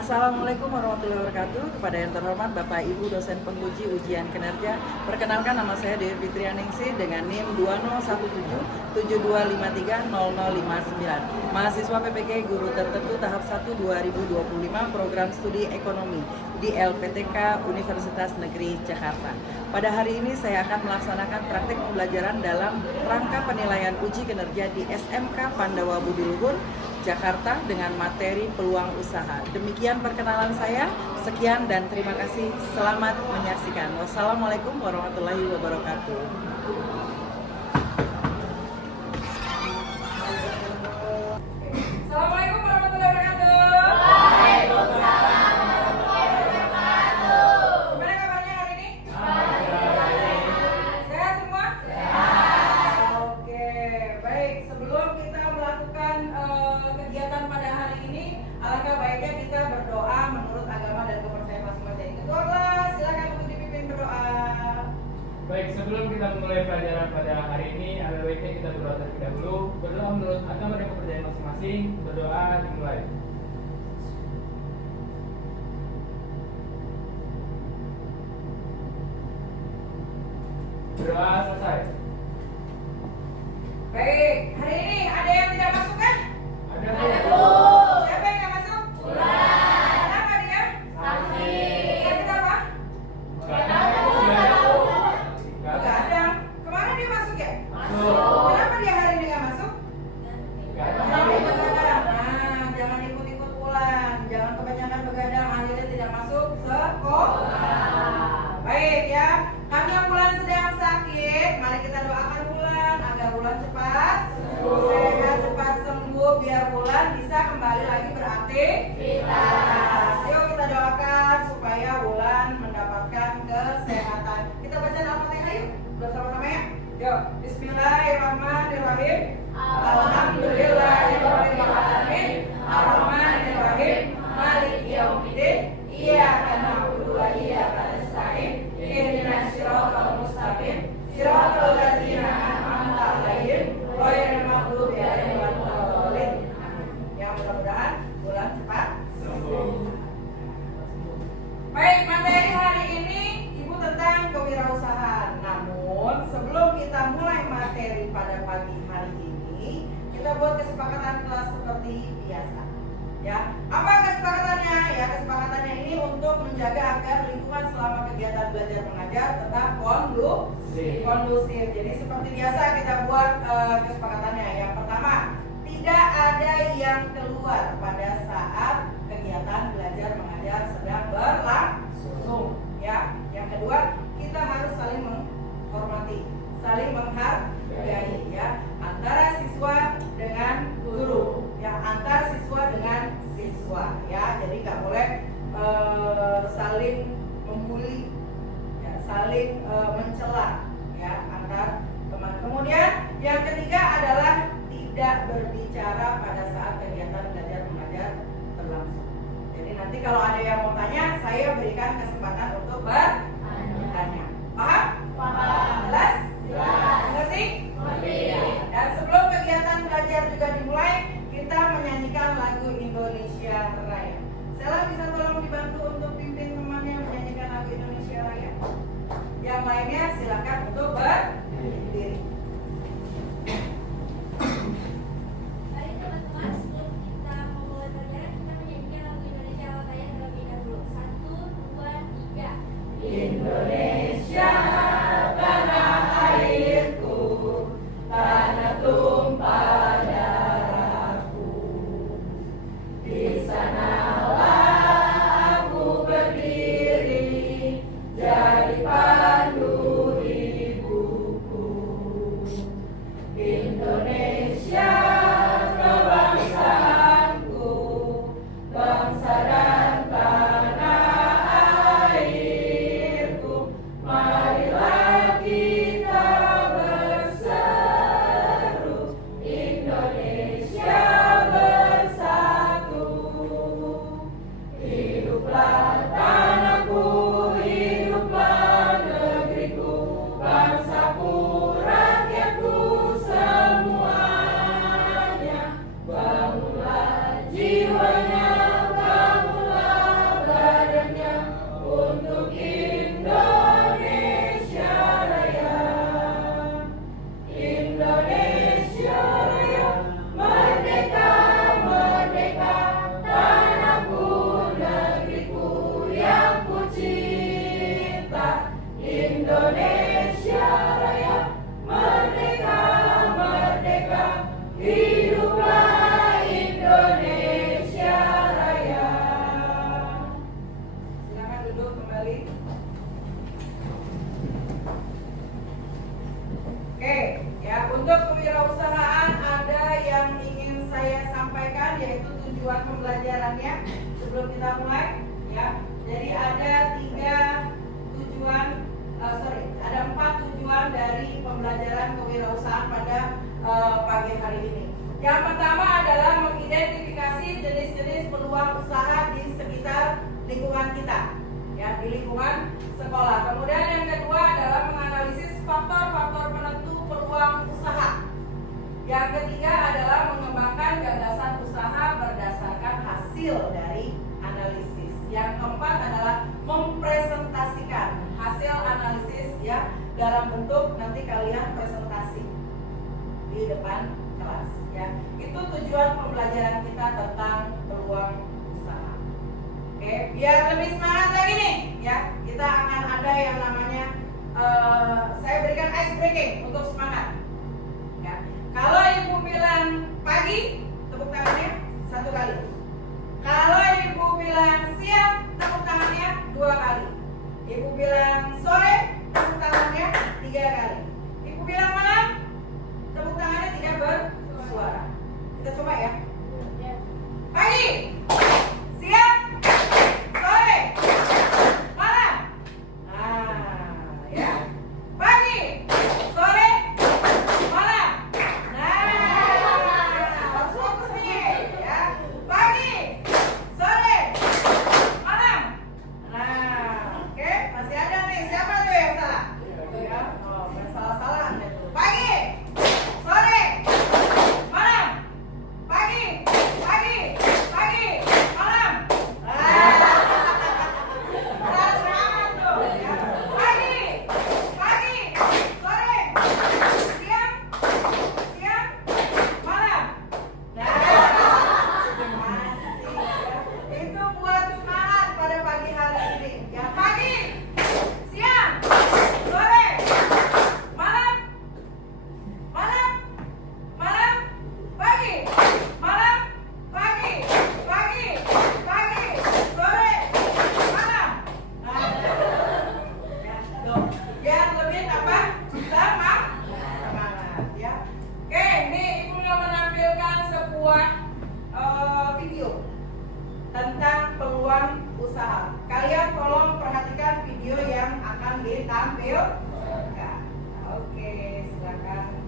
Assalamualaikum warahmatullahi wabarakatuh. Kepada yang terhormat Bapak Ibu dosen penguji ujian kinerja, perkenalkan nama saya Dewi Fitrianingsih dengan NIM 201772530059. Mahasiswa PPG Guru Tertentu tahap 1 2025 Program Studi Ekonomi di LPTK Universitas Negeri Jakarta. Pada hari ini saya akan melaksanakan praktik pembelajaran dalam rangka penilaian uji kinerja di SMK Pandawa Budi Luhur, Jakarta dengan materi peluang usaha. Demikian perkenalan saya. Sekian dan terima kasih. Selamat menyaksikan. Wassalamualaikum warahmatullahi wabarakatuh. Assalamualaikum warahmatullahi wabarakatuh. Waalaikumsalam warahmatullahi wabarakatuh. Gimana kabarnya hari ini? Baik. Sehat semua? Sehat. Oke, baik. Sebelum kita melakukan kegiatan pada hari ini, alangkah baiknya kita berdoa menurut agama dan kepercayaan masing-masing. Ketua kelas, silakan untuk dipimpin berdoa. Baik, sebelum kita memulai pelajaran pada hari ini, ada baiknya kita berdoa terlebih dahulu. Berdoa menurut agama dan kepercayaan masing-masing. Berdoa dimulai. Berdoa selesai. Baik, hari ini ada yang tidak masuk kan? Ada Bu. Siapa yang tidak masuk? Bulan. Kenapa dia? Sakit. Sakit apa? Begadang. Kemarin dia masuk ya? Kenapa dia hari ini nggak masuk? Nah, jangan ikut-ikut Wulan, jangan kebanyakan begadang, akhirnya tidak masuk sekolah. Baik ya, karena Wulan sedang sakit, mari kita doakan Wulan agar Wulan cepat sehat, cepat sembuh, biar Wulan bisa kembali lagi beraktivitas. Yuk kita doakan supaya Wulan mendapatkan kesehatan. Kita baca Al-Fatihah yuk, bersama-sama ya. Yuk, Bismillahirrahmanirrahim. Alhamdulillahirrahmanirrahim. Ar-Rahmanirrahim. Maliki yaumiddin. Iyyaka na'budu wa iyyaka nasta'in. Ihdinas siratal mustaqim. Siratal ladzina an'amta 'alaihim ghairil maghdubi 'alaihim waladdallin. Ya, mudah-mudahan bulan cepat sembuh. Baik, materi hari ini Ibu tentang kewirausahaan. Namun, sebelum kita mulai materi pada pagi hari ini, kita buat kesepakatan kelas seperti biasa. Ya, apa kesepakatannya? Ya, kesepakatannya ini untuk menjaga agar lingkungan selama kegiatan belajar mengajar tetap kondusif. Jadi seperti biasa kita buat kesepakatannya. Yang pertama, tidak ada yang keluar pada saat kegiatan belajar mengajar sedang berlangsung. Ya, yang kedua, kita harus saling menghormati, saling menghargai ya, antara siswa dengan guru, ya, antar siswa dengan siswa ya. Jadi nggak boleh saling membuli, ya, saling mencela ya antar teman. Kemudian yang ketiga adalah tidak berbicara pada saat kegiatan belajar mengajar berlangsung. Jadi nanti kalau ada yang mau tanya, saya berikan kesempatan untuk bertanya. Paham? Paham. Jelas? Jelas. Mengerti? Mengerti. Ya. Dan sebelum kegiatan belajar juga dimulai, kita menyanyikan lagu Indonesia Raya. Sela bisa tolong dibantu untuk pimpin temannya menyanyikan lagu Indonesia Raya. Yang lainnya silakan untuk berdiri. Mari teman-teman, sebelum kita memulai pelajaran, kita menyanyikan lagu Indonesia Raya terlebih dahulu. 1, 2, 3. Indonesia tanah airku, tanah tumpah darahku. Di sanalah aku berdiri, jadi pandu ibuku. Indonesia kebangsaanku, bangsa dan tanah airku. sebelum kita mulai ya. Jadi ada ada 4 tujuan dari pembelajaran kewirausahaan pada pagi hari ini. Yang pertama adalah mengidentifikasi jenis-jenis peluang usaha di sekitar lingkungan kita, ya, di lingkungan sekolah. Kemudian yang kedua adalah menganalisis faktor-faktor penentu peluang usaha. Yang ketiga adalah mengembangkan gagasan usaha berdasarkan hasil dari analisis. Yang keempat adalah mempresentasikan hasil analisis ya dalam bentuk nanti kalian presentasi di depan kelas ya. Itu tujuan pembelajaran kita tentang peluang usaha. Oke, biar lebih semangat lagi nih ya. Kita akan ada yang namanya saya berikan ice breaking untuk semangat. Ya. Kalau ibu bilang pagi, tepuk tangannya 1 kali. Kalau ibu bilang siang, tepuk tangannya 2 kali. Ibu bilang sore, tepuk tangannya 3 kali. Ibu bilang malam, tepuk tangannya tidak bersuara. Kita coba ya. Pagi, siang, sore, malam. Nah, ya. Pagi, sore, malam. Nah, harus fokus nih, ya. Pagi, sore, malam. Nah, oke, masih ada nih. Siapa tuh yang salah? Tuh ya. Oh, salah-salah Anda tuh. Pagi, sore, malam. Pagi, malam. Harus semangat tuh, ya. Pagi, sore, siang, malam. Nah, masih ya. Itu buat semangat pada pagi hari ini. Ya, pagi, siang, sore, malam, pagi, malam, pagi, sore, malam. Nah, ya, tuh. Biar lebih apa? Semangat ya. Oke, ini ibu mau menampilkan sebuah video tentang peluang usaha. Kalian tolong perhatikan video yang akan ditampilkan. Oke, silakan.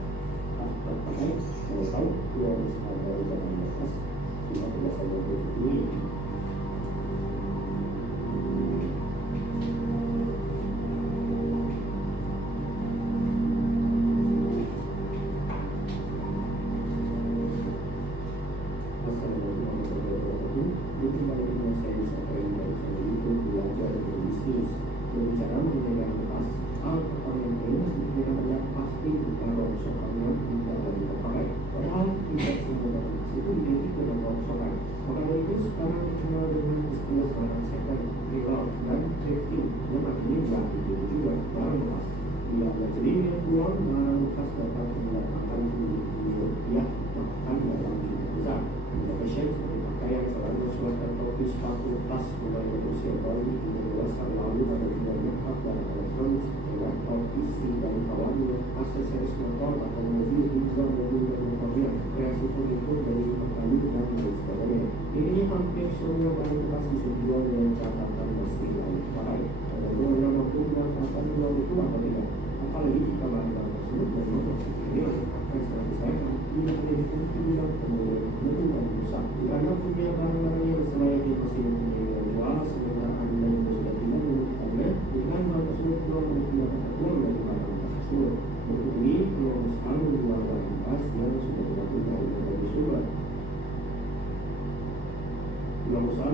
Peluang usaha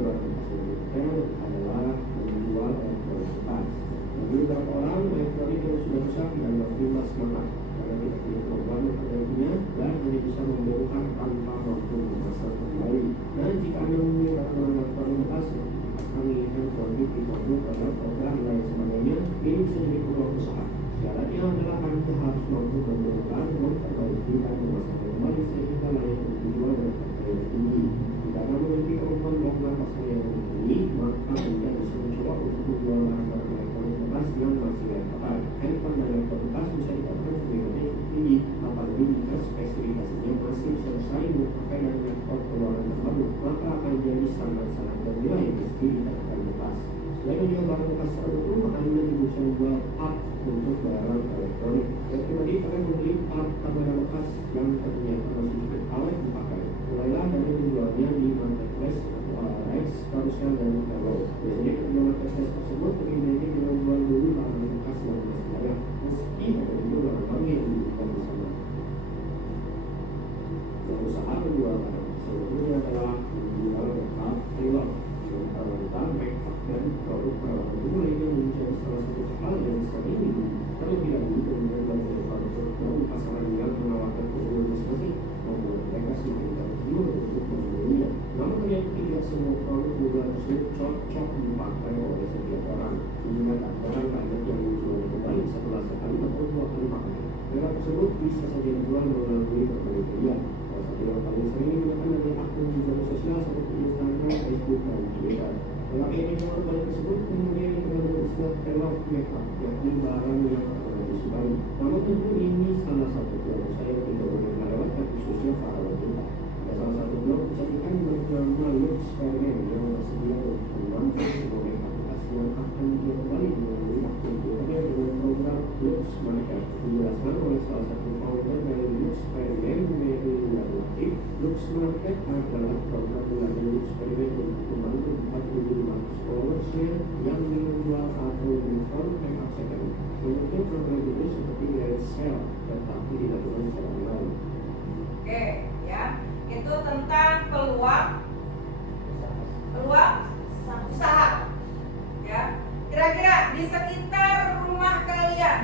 beroperasi retail adalah menjual elektronik bekas. Bagi beberapa orang, elektronik yang sudah rusak dianggap imbas semangat karena tidak punya kemampuan memperbaikinya dan hanya bisa membongkar tanpa mampu memasang kembali. Dan jika Anda memiliki barang elektronik bekas seperti kipas angin, handphone, TV, komputer, program, dan lain sebagainya, ini bisa jadi peluang usaha. Syaratnya adalah Anda harus mampu membongkar, memperbaiki, dan memasang kembali sehingga layak untuk dijual dengan harga yang tinggi. Jika Anda memiliki kemampuan bongkar pasang yang lebih tinggi, maka Anda bisa mencoba untuk menjual barang-barang elektronik bekas yang masih layak pakai. Handphone dan laptop bekas bisa dikatakan harganya cukup tinggi, apalagi jika spesifikasinya masih selesai dipakai dan laptop keluaran terbaru, maka akan jadi sangat-sangat bernilai meski dikatakan bekas. Selain menjual barang bekas secara utuh, Anda juga bisa menjual part untuk barang elektronik. Yang pribadi akan membeli part kamera bekas yang ternyata masih cukup awet dipakai. Mulailah dari menjualnya di marketplace atau OLX, Carousel, dan Hello. Biasanya kedua marketplace tersebut lebih baiknya dengan menjual dulu barang bekas yang masih layak, meski ada juga barang baru yang dibutuhkan di sana. Dan usaha menjual barang selanjutnya adalah menjual rekam pre-love, wanita, make up, dan produk perawatan tubuh lainnya menjadi salah satu hal yang sering dibeli. Terlebih dahulu dengan berbagai produk baru pasaran yang menawarkan keunggulan masing-masing, membuat mereka semakin tergiur untuk membelinya. Namun ternyata tidak semua produk unggulan tersebut cocok dipakai oleh setiap orang. Hingga tak jarang banyak yang menjualnya kembali setelah sekali atau dua kali pakai. Merek tersebut bisa saja dijual melalui berbagai media. Salah satu yang paling sering digunakan adalah akun media sosial seperti Instagram, Facebook, dan Twitter. Dalam ini produk tersebut kemudian dikenal dengan istilah pre-love makeup, yakni barang yang akan disukai. Namun tentu ini salah satu blog saya yang tidak boleh melewatkan, khususnya para wanita. Ada salah satu blog kecantikan bernama Lux Experiment yang bersedia untuk menampilkan sebuah makeup bekas yang akan dijual kembali melalui akun Twitternya dengan program Lux Market. Dijelaskan oleh salah satu founder dari Lux Experiment, Mary Latif, Lux Market adalah program bulanan Lux Experiment untuk membantu 4.500 followersnya yang menjual atau menjual makeup second. Menurutnya program itu seperti direct sale, tetapi dilakukan secara online. Oke, ya, itu tentang peluang usaha. Ya, kira-kira di sekitar rumah kalian,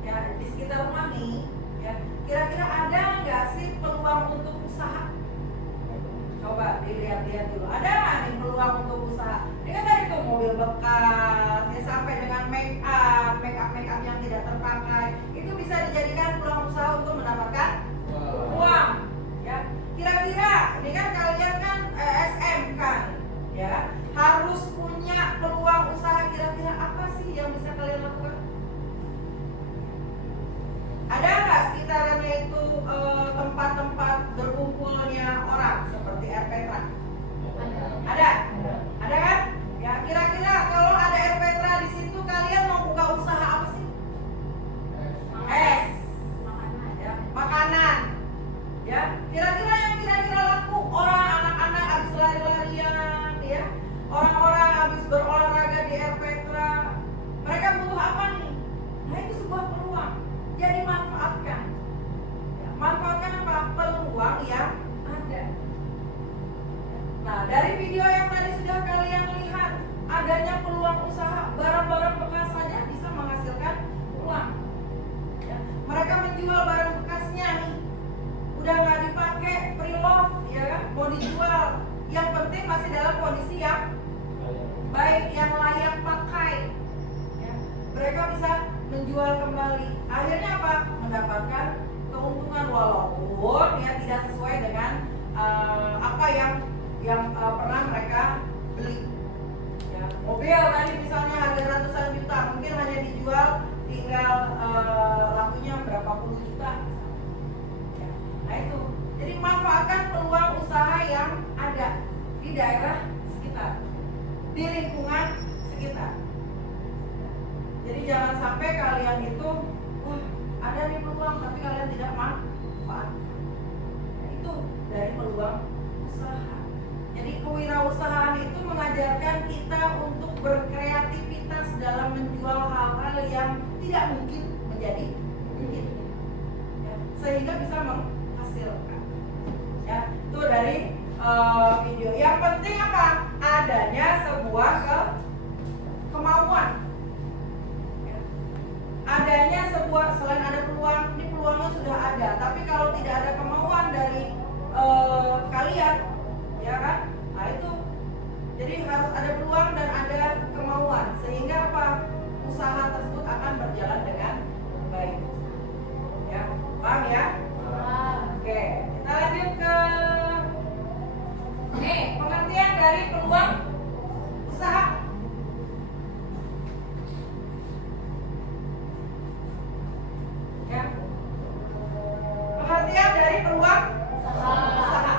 ya, di sekitar rumah nih, ya, kira-kira ada nggak sih peluang untuk usaha? Coba dilihat-lihat dulu, ada nggak nih peluang untuk usaha? Ini kan tadi tuh mobil bekas, ya, sampai dengan make up yang tidak terpakai, itu bisa dijadikan peluang usaha untuk mendapatkan uang. Ya, kira-kira ini kan kalian kan SM kan, ya, harus punya peluang usaha. Kira-kira apa sih yang bisa kalian lakukan? Ada nggak sekitarannya itu tempat-tempat berkumpulnya orang seperti RPtra? Ada kan? Ya, kira-kira kalau ada RPtra di situ kalian mau buka usaha apa sih? Ya, makanan. Ya, kira-kira yang kira-kira laku orang anak-anak habis lari-larian, ya, orang-orang habis berolahraga di RPtra, mereka butuh apa nih? Nah, itu sebuah peluang. Jadi manfaatkan. Ya, manfaatkan apa? Peluang yang ada. Nah, dari video yang tadi sudah kalian lihat, adanya peluang usaha, barang-barang bekas saja bisa menghasilkan uang. Ya, mereka menjual barang bekasnya nih, udah nggak dipakai, pre-love, ya kan, mau dijual. Yang penting masih dalam kondisi yang baik, yang layak pakai. Ya, mereka bisa menjual kembali. Akhirnya apa? Mendapatkan keuntungan walaupun ya tidak sesuai dengan apa yang pernah mereka beli. Ya, mobil tadi misalnya harga ratusan juta, mungkin hanya dijual tinggal lakunya berapa puluh juta. Ya, nah itu. Jadi manfaatkan peluang usaha yang ada di daerah sekitar, di lingkungan sekitar. Jadi jangan sampai kalian itu, wah, ada nih peluang tapi kalian tidak manfaatkan. Nah, itu dari peluang usaha. Jadi kewirausahaan itu mengajarkan kita untuk berkreativitas dalam menjual hal-hal yang tidak mungkin menjadi mungkin, ya, sehingga bisa menghasilkan. Ya, itu dari video. Yang penting apa? adanya sebuah kemauan. Ya. Adanya sebuah, selain ada peluang, ini peluangnya sudah ada, tapi kalau tidak ada kemauan dari kalian, ya kan? Nah itu, jadi harus ada peluang dan ada kemauan, sehingga apa? Usaha tersebut akan berjalan dengan baik. Ya, paham ya? Oke, kita lanjut ke pengertian dari peluang usaha. Ya. Pengertian dari peluang usaha.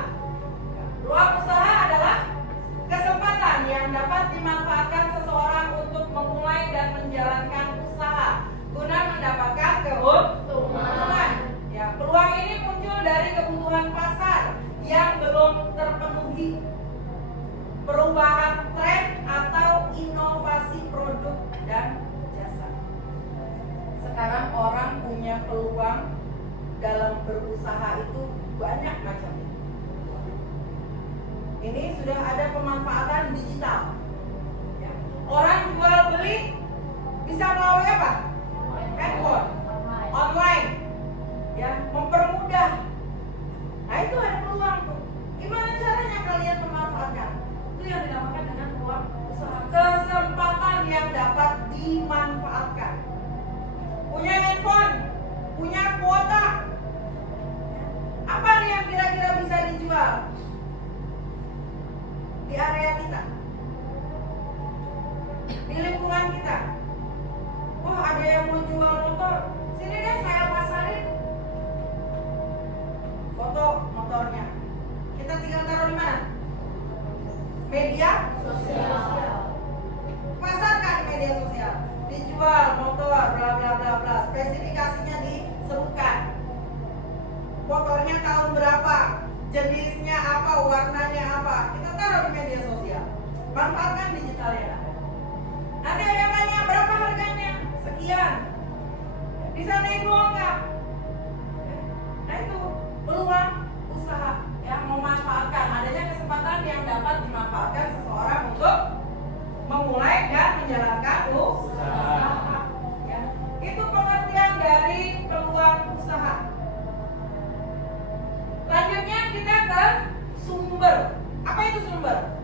Peluang usaha adalah kesempatan yang dapat dimanfaatkan seseorang untuk memulai dan menjalankan usaha guna mendapatkan keuntungan. Ya, peluang ini muncul dari kebutuhan pasar yang belum terpenuhi, perubahan tren atau inovasi produk dan jasa. Sekarang orang punya peluang dalam berusaha itu banyak macamnya. Ini sudah ada pemanfaatan digital. Ya. Orang jual beli bisa melalui apa? Handphone, online, ya, mempermudah. Nah itu ada peluang tuh. Gimana caranya kalian memanfaatkan? Itu yang dinamakan dengan peluang usaha. Kesempatan yang dapat dimanfaatkan. Punya handphone, punya kuota. Apa nih yang kira-kira bisa dijual di area kita, di lingkungan kita? Wah, ada yang mau jual motor, sini deh saya pasarin foto motornya. Kita tinggal taruh di mana? Media sosial. Pasarkan di media sosial. Dijual motor, bla bla bla bla. Spesifikasinya disebutkan. Motornya tahun berapa, jenisnya apa, warnanya apa. Kita taruh di media sosial. Manfaatkan digital yang ada. Nanti ada yang tanya berapa harganya? Sekian. Bisa nego enggak? Nah itu peluang usaha yang memanfaatkan adanya kesempatan yang dapat dimanfaatkan seseorang untuk memulai dan menjalankan usaha. Ya. Itu pengertian dari peluang usaha. Lanjutnya kita ke sumber. Apa itu sumber?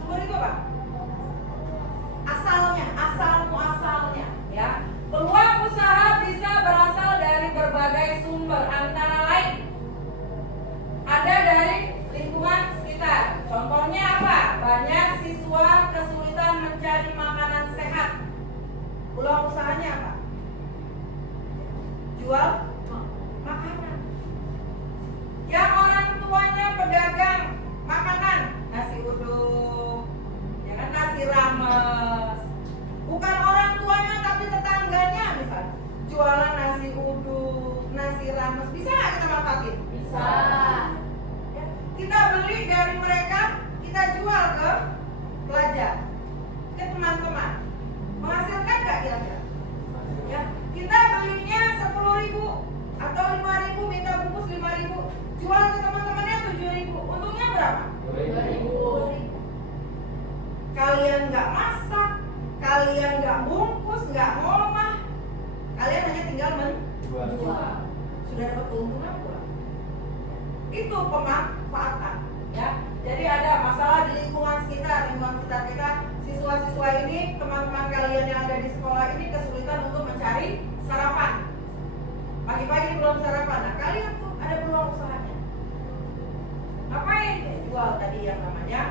Sumber itu apa? Asalnya, asal muasalnya, ya. Peluang usaha bisa berasal dari berbagai sumber, antara lain ada dari lingkungan sekitar. Contohnya apa? Banyak siswa kesulitan mencari makanan sehat. Peluang usahanya apa? Jual makanan. Yang orang tuanya pedagang makanan, nasi uduk, ya kan, nasi rames. Bukan orang tuanya tapi tetangganya misalnya jualan nasi uduk, nasi rames. Bisa nggak kita manfaatin? Bisa. Ya, kita beli dari mereka, kita jual ke pelajar, ke teman-teman. Menghasilkan nggak kira-kira? Ya, kita belinya 10.000 atau 5.000, minta bungkus 5.000, jual ke teman-temannya 7.000. Untungnya berapa? 2.000. Kalian nggak masak, kalian nggak bungkus, nggak ngolah, kalian hanya tinggal menjual. Sudah dapat keuntungan pula. Itu pemanfaatan, ya. Jadi ada masalah di lingkungan sekitar kita, siswa-siswa ini, teman-teman kalian yang ada di sekolah ini kesulitan untuk mencari sarapan. Pagi-pagi belum sarapan. Nah, kalian tuh ada peluang usahanya. Ngapain? Jual tadi yang namanya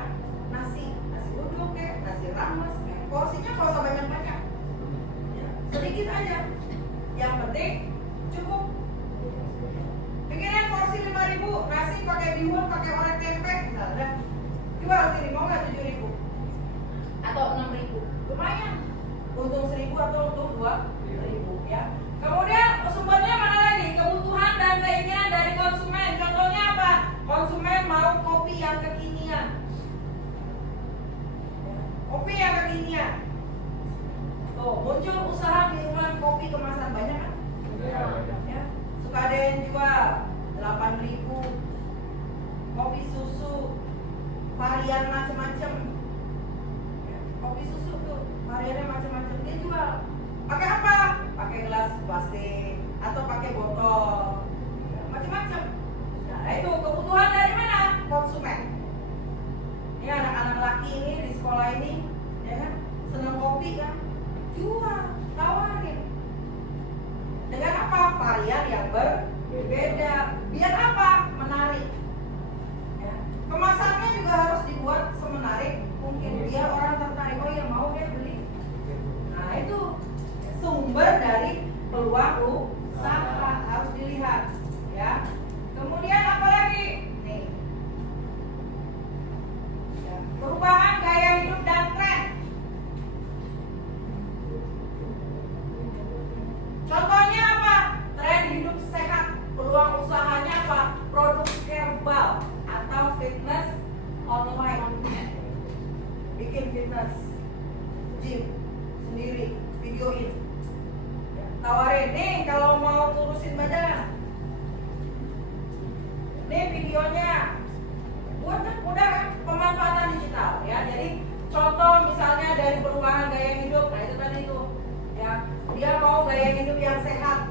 nasi uduk, nasi rames. Porsinya kalau usah banyak-banyak, sedikit aja. Yang penting cukup. Bikinin porsi 5.000, nasi pakai bihun, pakai orek tempe, misalnya. Jual sini, mau nggak 7.000 atau 6.000? Lumayan. Untung 1.000 atau untung 2.000, ya. Kemudian sumbernya mana lagi? Kebutuhan dan keinginan dari konsumen. Contohnya apa? Konsumen mau kopi yang kekinian. Kopi yang kekinian. Tuh, muncul usaha minuman kopi kemasan, banyak kan? Ya. Suka ada yang jual 8.000 kopi susu varian varian macam-macam. Ya, kopi susu tuh variannya macam-macam dia jual. Pakai apa? Pakai gelas plastik atau pakai botol, ya, macam-macam. Nah itu kebutuhan dari mana? Konsumen. Ini anak-anak laki ini di sekolah ini, ya kan, senang kopi kan, jual, tawarin. Dengan apa? Varian yang berbeda. Biar apa? Menarik. Ya. Kemasannya juga harus dibuat semenarik mungkin. Biar orang tertarik, oh ya mau dia beli. Nah itu sumber dari peluang usaha harus dilihat. Ya. Kemudian apa lagi? Nih. Ya. Perubahan gaya hidup dan tren. Contohnya apa? Tren hidup sehat. Peluang usahanya apa? Produk herbal atau fitness online. Bikin fitness, gym sendiri, videoin. Ya, tawarin nih kalau mau turusin badan. Nih videonya. Udah kan pemanfaatan digital ya. Jadi contoh misalnya dari perubahan gaya hidup. Nah itu tadi tuh. Ya, dia mau gaya hidup yang sehat.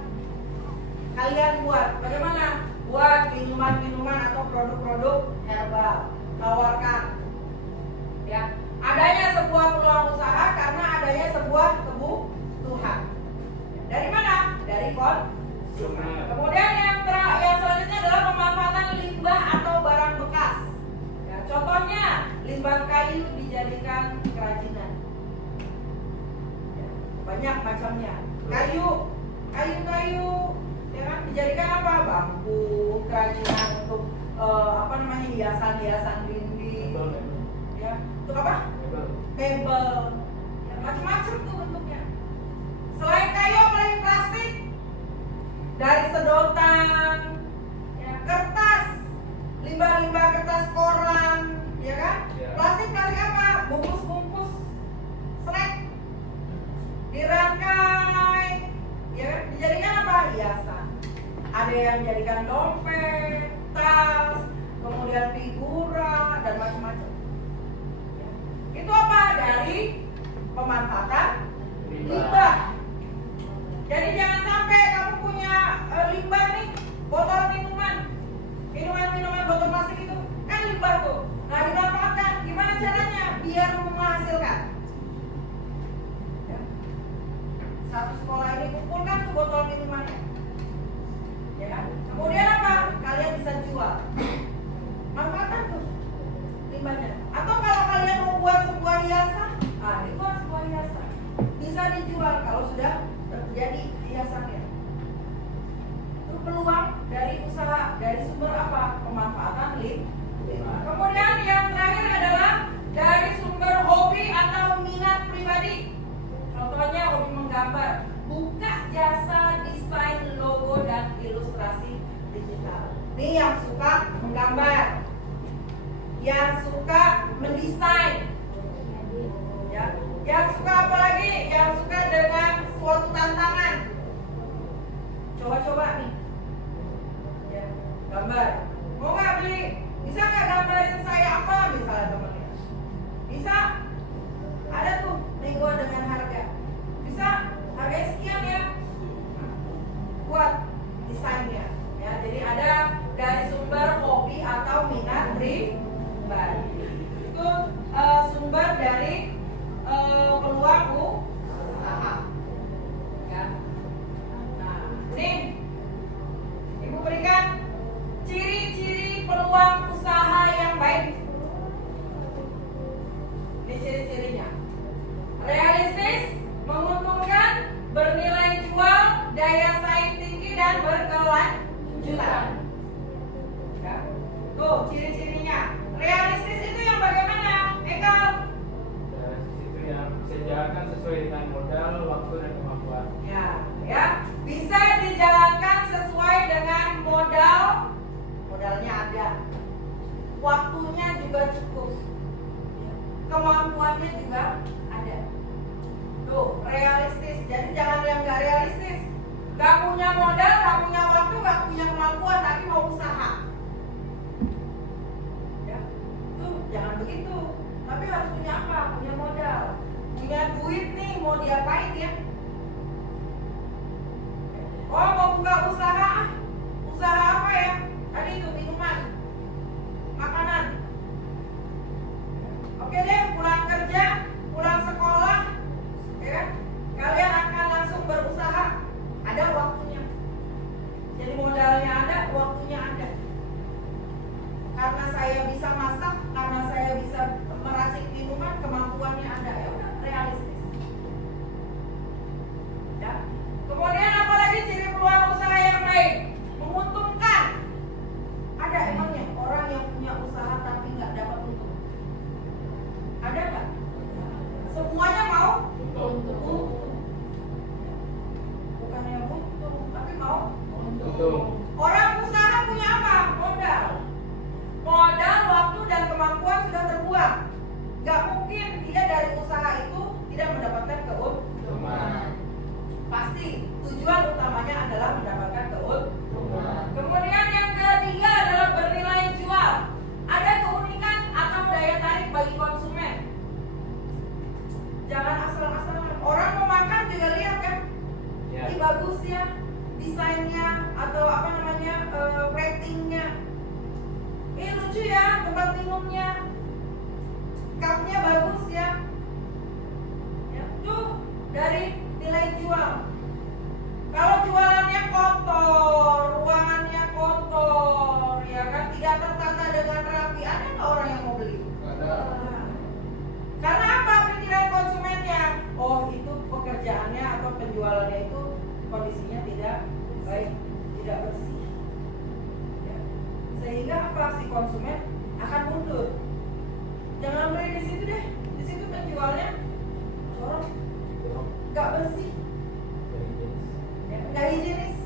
Kalian buat bagaimana? Buat minuman-minuman atau produk-produk herbal. Tawarkan. Ya, adanya sebuah peluang usaha karena adanya sebuah kebutuhan. Dari mana? Dari konsumen. Kemudian yang selanjutnya adalah pemanfaatan limbah atau barang bekas. Ya, contohnya limbah kayu dijadikan kerajinan. Ya, banyak macamnya. Kayu, ya kan, dijadikan apa? Bambu, kerajinan untuk hiasan-hiasan dinding. Ya, untuk apa? Table. Ya, macam-macam tuh bentuknya. Selain kayu, apalagi plastik? Dari sedotan, ya, kertas, limbah-limbah kertas koran, ya kan? Ya. Plastik apa? Bungkus-bungkus snack, dirangkai, ya kan? Dijadikan apa? Hiasan. Ada yang dijadikan dompet, tas, kemudian figura dan macam-macam. Ya. Itu apa? Dari pemanfaatan limbah. Jadi jangan sampai kamu punya limbah nih, botol minuman botol plastik itu kan limbah tuh. Nah dimanfaatkan, gimana caranya? Biar menghasilkan. Ya. Satu sekolah ini kumpulkan tuh botol minumannya. Ya kan? Kemudian apa? Kalian bisa jual. Manfaatkan tuh limbahnya. Atau kalau kalian mau buat sebuah hiasan, dibuat sebuah hiasan. Bisa dijual kalau sudah terjadi hiasannya. Itu peluang dari usaha, dari sumber apa? Pemanfaatan limbah. Kemudian yang terakhir adalah dari sumber hobi atau minat pribadi. Contohnya hobi menggambar. Buka jasa desain logo dan ilustrasi digital. Nih yang suka menggambar, yang suka mendesain, ya, yang suka apa lagi? Yang suka dengan suatu tantangan. Coba-coba nih, ya, gambar. Mau nggak beli? Bisa nggak gambarin saya apa misalnya temannya? Bisa? Ada tuh nego dengan harga. Bisa? Harganya sekian ya. Buat desainnya. Ya, jadi ada dari sumber hobi atau minat pribadi. Itu sumber dari peluang usaha. Ya. gitu. Tapi harus punya apa? Punya modal. Punya duit nih, mau diapain ya? Oh, mau buka usaha? Usaha apa ya? Tadi itu minuman, makanan. Oke deh, pulang kerja, pulang sekolah, ya kan? Kalian akan langsung berusaha. Ada waktunya. Jadi modalnya ada, waktunya ada. Karena saya bisa masak, karena saya bisa meracik minuman, kemampuannya ada. Ya udah, realistis. Ya. Kemudian apalagi ciri peluang usaha yang baik? Menguntungkan. Ada emangnya orang yang punya usaha tapi nggak dapat untung? Ada nggak? Semuanya mau untung. Bukannya untung, tapi mau Untung. Orang usaha punya apa? Modal. Modal, waktu, dan kemampuan sudah terbuang. Gak mungkin dia dari usaha itu tidak mendapatkan keuntungan. Pasti tujuan utamanya adalah mendapatkan keuntungan. Kemudian yang ketiga adalah bernilai jual. Ada keunikan atau daya tarik bagi konsumen. Jangan asal-asalan. Orang mau makan juga lihat kan? Ya. Ini bagus ya, desainnya atau apa namanya ratingnya. Ini lucu ya tempat minumnya, cupnya bagus ya. Ya, tuh dari nilai jual. Kalau jualannya kotor, ruangannya kotor, ya kan tidak tertata dengan rapi, ada nggak orang yang mau beli? Karena apa pikiran konsumennya? Oh itu pekerjaannya atau penjualannya itu kondisinya tidak baik, tidak bersih. Ya. Sehingga apa si konsumen akan mundur. Jangan beli di situ deh, di situ penjualnya jorok, nggak bersih, ya, nggak higienis.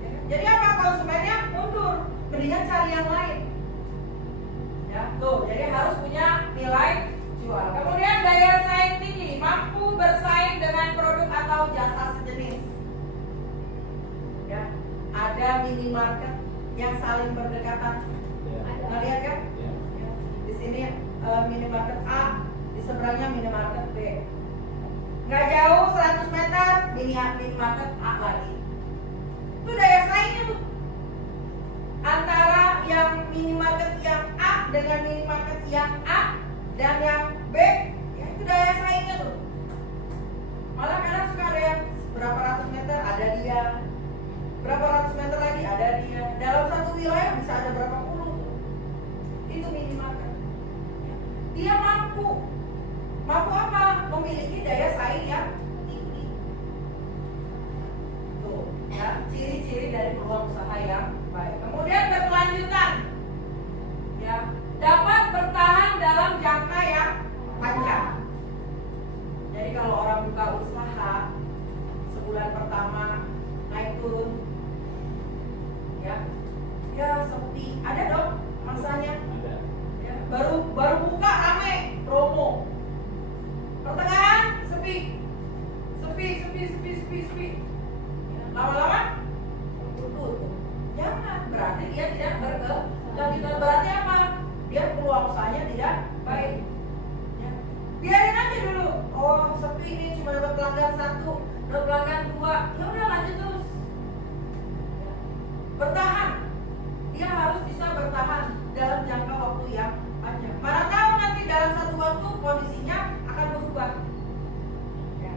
Ya. Jadi apa konsumennya mundur, mendingan cari yang lain. Ya, tuh, jadi harus punya nilai jual. Kemudian daya saing tinggi, mampu bersaing dengan produk atau jasa sejenis. Ya, ada minimarket yang saling berdekatan. Nah, lihat kan? Ya. Ya. Di sini minimarket A, di seberangnya minimarket B. Nggak jauh 100 meter minimarket A lagi. Itu daya saingnya tuh. Antara yang minimarket yang A dengan minimarket yang A dan yang B, ya itu daya saingnya tuh. Malah kadang suka ada yang berapa ratus meter ada dia, berapa ratus meter lagi ada dia. Dalam satu wilayah bisa ada berapa puluh tuh. Itu minimarket. Dia mampu apa? Memiliki daya saing yang tinggi. Tuh, ya ciri-ciri dari peluang usaha yang baik. Kemudian berkelanjutan, ya dapat bertahan dalam jangka yang panjang. Jadi kalau orang buka usaha sebulan pertama naik turun, ya sepi. Ada dong masanya. Ada. Ya, baru buka rame promo. Pertengahan sepi. Ya, lama-lama tutup. Jangan, berarti dia tidak berkelanjutan. Berarti apa? Dia peluang usahanya tidak baik. Ya. Biarin aja dulu. Oh sepi ini cuma dapat pelanggan 1, dapat pelanggan 2. Ya udah lanjut terus. Ya. Bertahan. Dia harus bisa bertahan dalam jangka waktu yang panjang. Mana tahu nanti dalam satu waktu kondisinya akan berubah. Ya.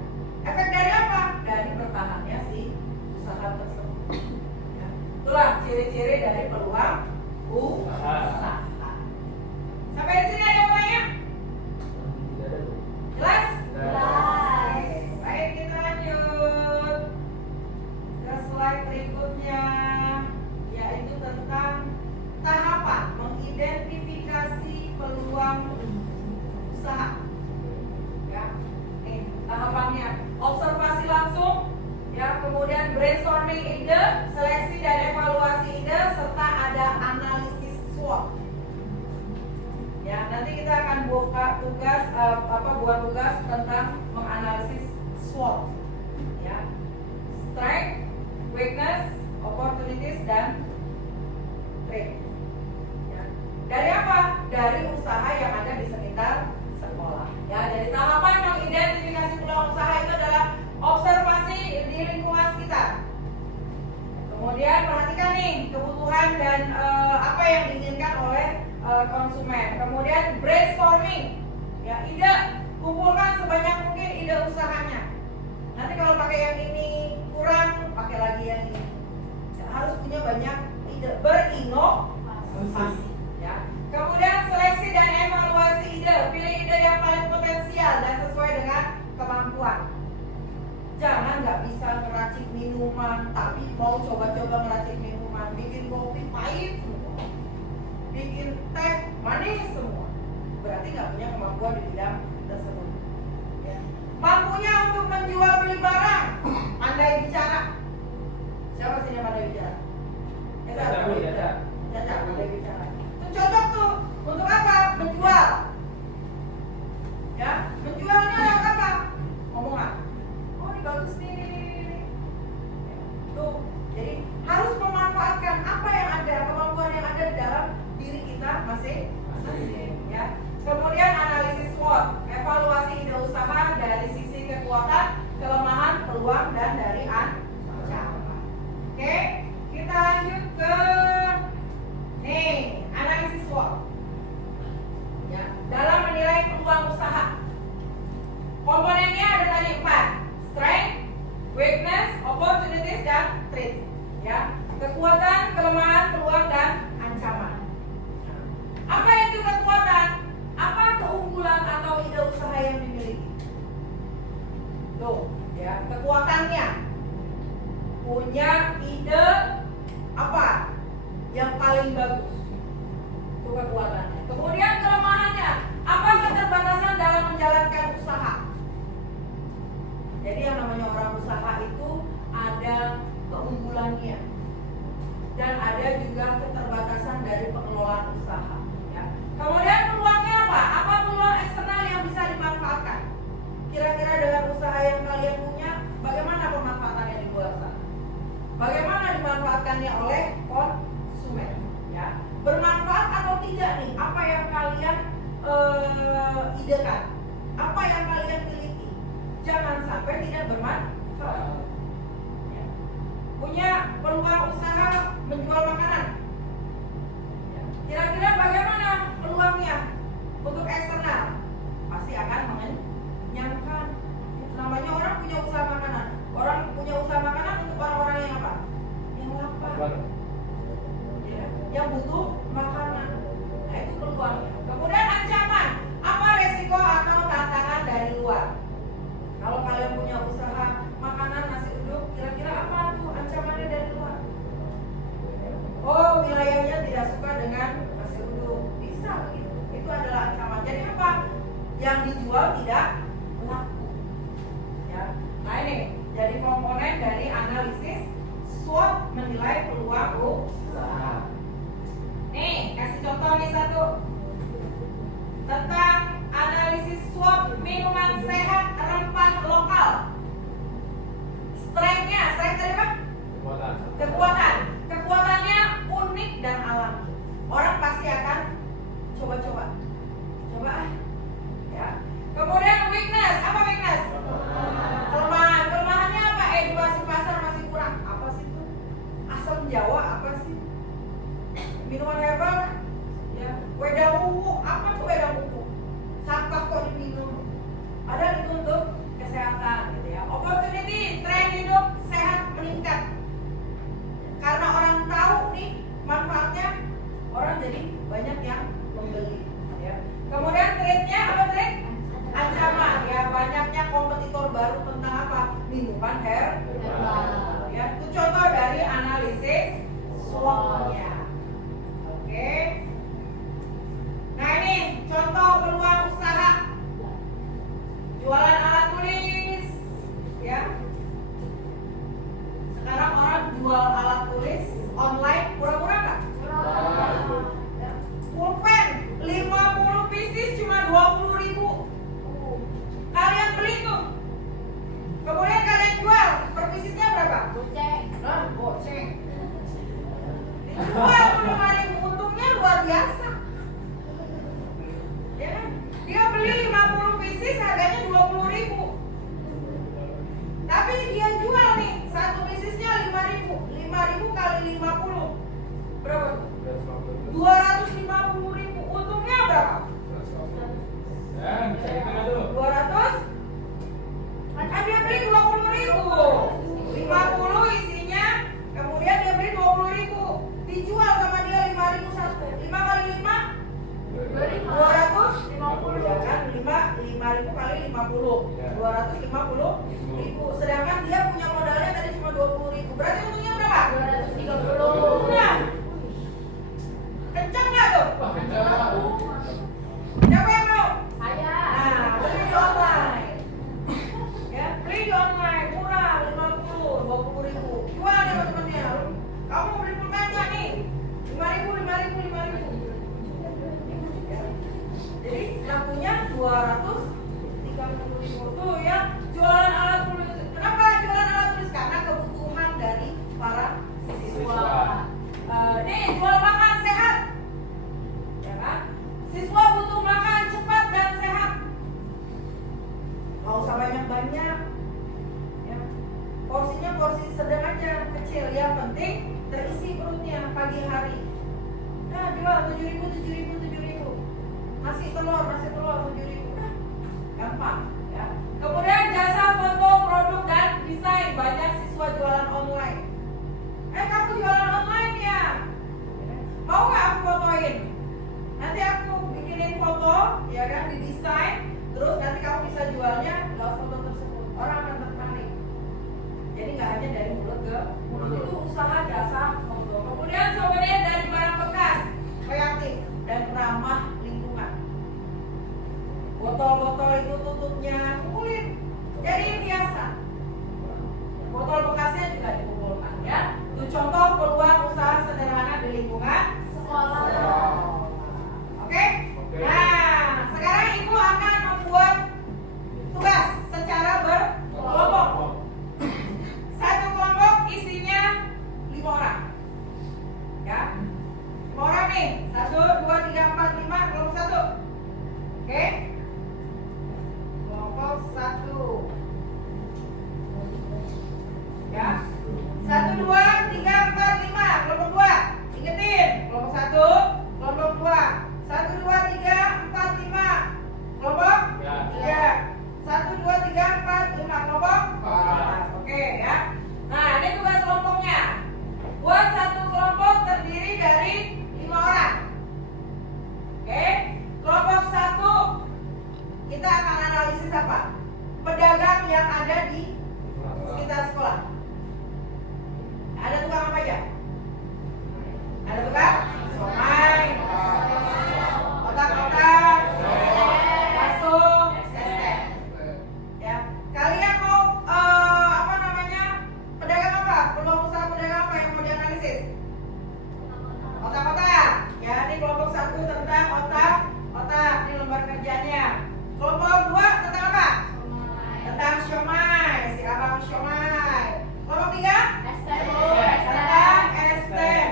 Efek dari apa? Dari bertahannya si usaha tersebut. Ya. Itulah ciri-ciri dari peluang usaha. Sampai di sini ada uangnya? Jelas? Baik, kita lanjut ke slide berikutnya, yaitu tentang tahapan mengidentifikasi peluang usaha. Ya, nih tahapannya: observasi langsung, ya, kemudian brainstorming ide, seleksi dan evaluasi ide, serta ada analisis SWOT. Ya, nanti kita akan buat tugas tentang menganalisis SWOT. Ya, strength, weakness, opportunities, dan threat. Ya. Dari apa? dari usaha yang ada di sekitar sekolah. Ya, jadi tahapan mengidentifikasi peluang usaha itu adalah observasi di lingkungan sekitar. Kemudian perhatikan nih kebutuhan dan apa yang diinginkan oleh konsumen. Kemudian brainstorming, ya, ide, kumpulkan sebanyak mungkin ide usahanya. Nanti kalau pakai yang ini kurang, pakai lagi yang ini. Ya, harus punya banyak ide, berinovasi. Ya. Kemudian seleksi dan evaluasi ide, pilih ide yang paling potensial dan sesuai dengan kemampuan. Jangan nggak bisa ngeracik minuman, tapi mau coba-coba ngeracik minuman, bikin kopi pahit semua, bikin teh manis semua. Berarti nggak punya kemampuan di bidang tersebut. Ya. Mampunya untuk menjual beli barang, pandai bicara. Siapa sih yang pandai bicara? Caca, pandai bicara. Itu cocok tuh untuk apa? Menjual. Ya, menjualnya lewat apa? Omongan. Oh, ini bagus nih. Tuh, jadi harus memanfaatkan apa yang ada, kemampuan yang ada di dalam diri kita masing-masing. Ya. Kemudian analisis SWOT, evaluasi ide usaha dari sisi kekuatan, kelemahan, peluang, dan dari ancaman. Oke, kita lanjut ke nih analisis SWOT. Ya, dalam menilai peluang usaha, komponennya ada tadi 4: strength, weakness, opportunities, dan threat. Ya, kekuatan, kelemahan, peluang, dan ancaman. Apa itu kekuatan? Apa keunggulan atau ide usaha yang dimiliki? Tuh, ya, kekuatannya punya ide apa yang paling bagus, itu kekuatannya. Kemudian kelemahannya, apa keterbatasan dalam menjalankan usaha. Jadi yang namanya orang usaha itu ada keunggulannya dan ada juga keterbatasan dari pengelolaan usaha. Ya. Kemudian peluangnya apa? Apa peluang eksternal yang bisa dimanfaatkan? Kira-kira dengan usaha yang kalian punya, bagaimana pemanfaatannya di luar sana? Bagaimana dimanfaatkannya oleh konsumen? Ya, bermanfaat atau tidak nih? Apa yang kalian idekan? Apa yang kalian miliki? Jangan sampai tidak bermanfaat. Ya. Punya peluang usaha menjual makanan. Ya. Kira-kira bagaimana peluangnya untuk eksternal? Pasti akan mengenyangkan. Namanya orang punya usaha makanan. Orang punya usaha makanan untuk orang-orang yang apa? Yang lapar. Ya, yang butuh makanan. Nah, itu peluangnya. Kemudian ancaman. Apa resiko atau tantangan dari luar? Kalau kalian punya usaha makanan nasi uduk, kira-kira apa tuh ancamannya dari luar? Oh, wilayahnya tidak suka dengan nasi uduk. Bisa begitu. Itu adalah ancaman. Jadi apa? Yang dijual tidak laku. Ya. Nah, ini jadi komponen dari analisis SWOT menilai peluang usaha. Nih, kasih contoh nih satu. Tentang analisis SWOT minuman sehat rempah lokal. Strength-nya, strength tadi apa? Kekuatan. Kekuatannya unik dan alami. Orang pasti akan coba-coba. Coba ah. Ya. Kemudian weakness, apa weakness? Kelemahan. Kelemahannya apa? Edukasi pasar masih kurang. Apa sih itu? Asam Jawa apa sih? Minuman herbal kan? Ya. Wedang wuku, apa tuh wedang wuku? Sampah kok diminum. Padahal itu untuk kesehatan gitu ya. Opportunity, tren hidup sehat meningkat. Karena orang tahu nih manfaatnya, orang jadi banyak yang membeli ya. Kemudian trade-nya apa trade? Ancaman ya, banyaknya kompetitor baru tentang apa? Minuman herbal. Ya, itu contoh dari analisis SWOT-nya. Oke. Nah, ini contoh peluang usaha. Jualan alat tulis ya. Sekarang orang jual alat tulis online murah-murah nggak? Ya. Pulpen 50 pieces cuma 20.000. Kalian beli tuh. Kemudian kalian jual, per piecesnya berapa? Goceng. Nah, goceng. Dijual 5.000, untungnya luar biasa. ya kan, didesain, terus nanti kamu bisa jualnya lewat foto tersebut. Orang akan tertarik. Jadi nggak hanya dari mulut ke mulut, itu usaha jasa foto. Kemudian souvenir dari barang bekas, kreatif dan ramah lingkungan. Botol-botol itu tutupnya kumpulin, jadi biasa. Botol bekasnya juga dikumpulkan ya. Itu contoh peluang usaha sederhana di lingkungan sekolah. Oke? Nah, sekarang ibu akan membuat tugas secara berkelompok. Satu kelompok isinya 5 orang. Ya. 5 orang nih. 1, 2, 3, 4, 5, kelompok 1. Oke? Kelompok 1. Ya. 1, 2, 3, 4, 5, kelompok 2. Ingetin, kelompok 1, kelompok 2. 1, 2, 3, 4, 5. Kelompok 3. 1, 2, 3, 4, 5. Kelompok 4. Oke ya. Nah, ini tugas kelompoknya. Buat satu kelompok terdiri dari 5 orang. Oke. Kelompok 1 kita akan analisis apa? Pedagang yang ada di sekitar sekolah. Ada tukang apa aja? Ada tukang somai, otak-otak, bakso, es-es. Ya, kalian mau apa namanya? Pedagang apa? Peluang usaha pedagang apa yang mau dianalisis? Otak-otak. Ya, ini kelompok 1 tentang otak-otak. Ini lembar kerjanya. Kelompok 2 tentang apa? Tentang siomay, si abang siomay. Kelompok 3? Tentang es teh.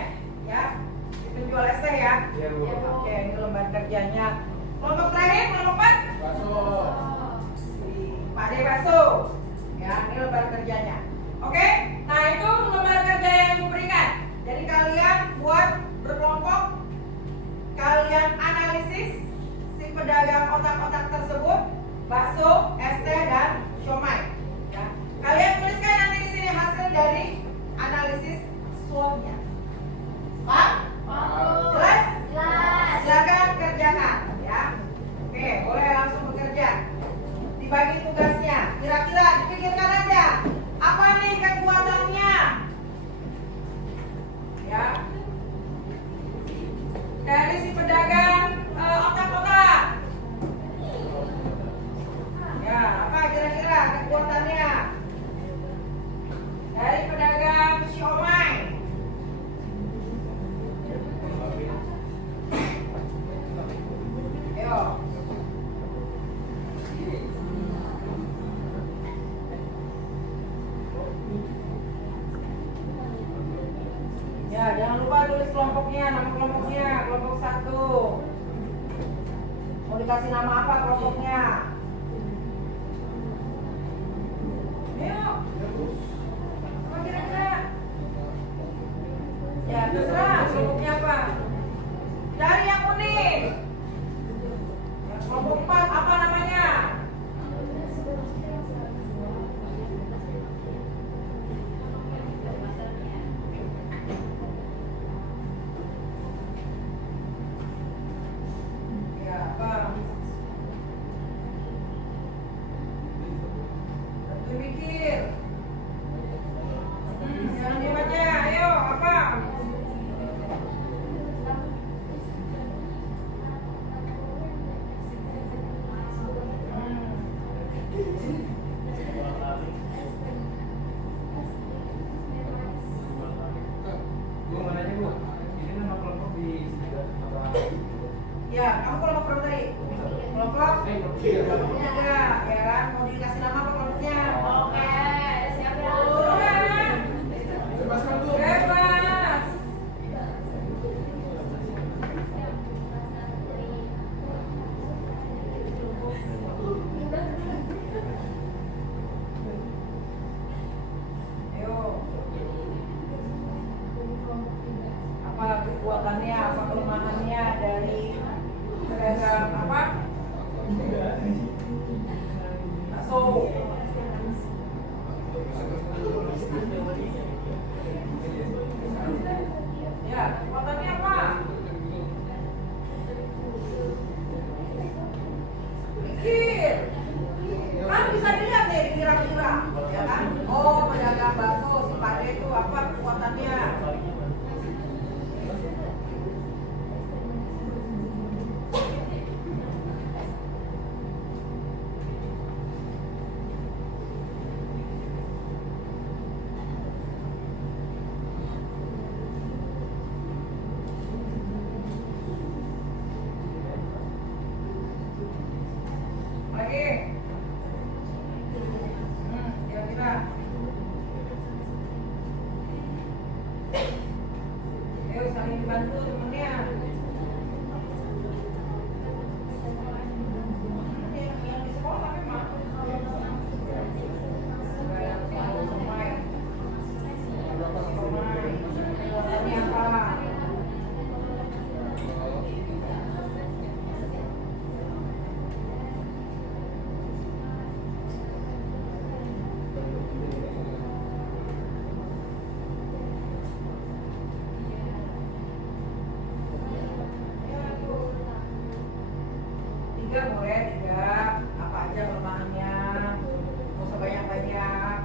Ya, si penjual es teh ya. Iya, Bu. Oke, ini lembar kerjanya. Kelompok terakhir, kelompok 4? Si Pak De Baso. Ya, ini lembar kerjanya. Oke, nah itu lembar kerja yang ibu berikan. Jadi kalian buat berkelompok, kalian analisis si pedagang otak-otak tersebut, bakso, es teh dan siomay. Ya. Kalian tuliskan nanti di sini hasil dari analisis SWOT-nya. Pak? Jelas? Silakan kerjakan ya. Oke, boleh langsung bekerja. Dibagi tugasnya. Kira-kira dipikirkan aja. Apa nih kekuatannya? Ya. Dari si pedagang otak-otak. Ya, apa kira-kira kekuatannya? Dari pedagang siomay. Ayo. Ya, jangan lupa tulis kelompoknya, nama kelompoknya, kelompok 1. Mau dikasih nama apa kelompoknya? Ayo. Apa kira-kira? Ya, terserah kelompoknya apa. Dari yang unik. Ya, kelompok 4 apa namanya? Ya, apa? Berpikir. Jangan diam aja. Ayo, apa? Bu, mana aja, Bu? Ini nama kelompok di sini juga apa? Ya, kamu kelompok berapa tadi? Kelompok Kelompok 3. 3, ya kan? Mau dikasih nama apa kelompoknya? Oke, siap Bu. Bebas. Bebas. Ayo. Apa kekuatannya, apa kelemahannya dari pedagang apa? Bakso. apa kekuatannya? Lagi. Kira-kira. Ayo saling bantu temennya. Yang di sekolah memang. Ini apa? Tiga boleh, tiga. Apa aja kelemahannya? Nggak usah banyak-banyak.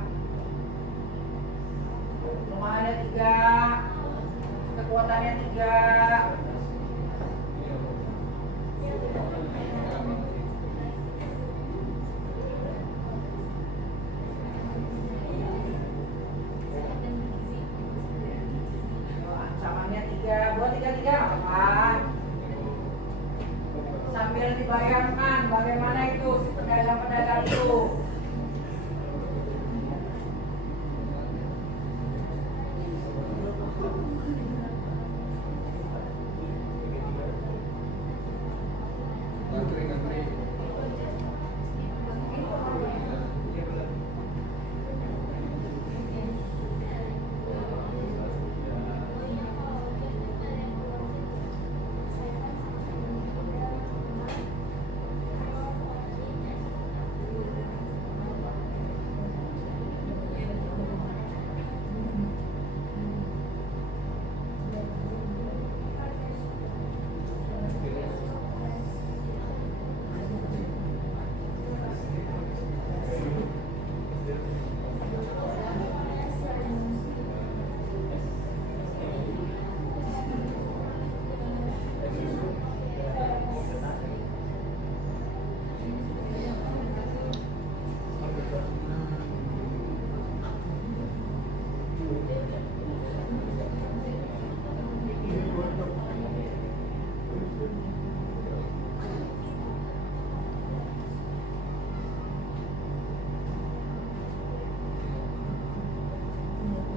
Kelemahannya tiga, kekuatannya tiga. Ancamannya tiga, buat tiga-tiga apa? Sambil dibayangkan bagaimana itu si pedagang-pedagang itu.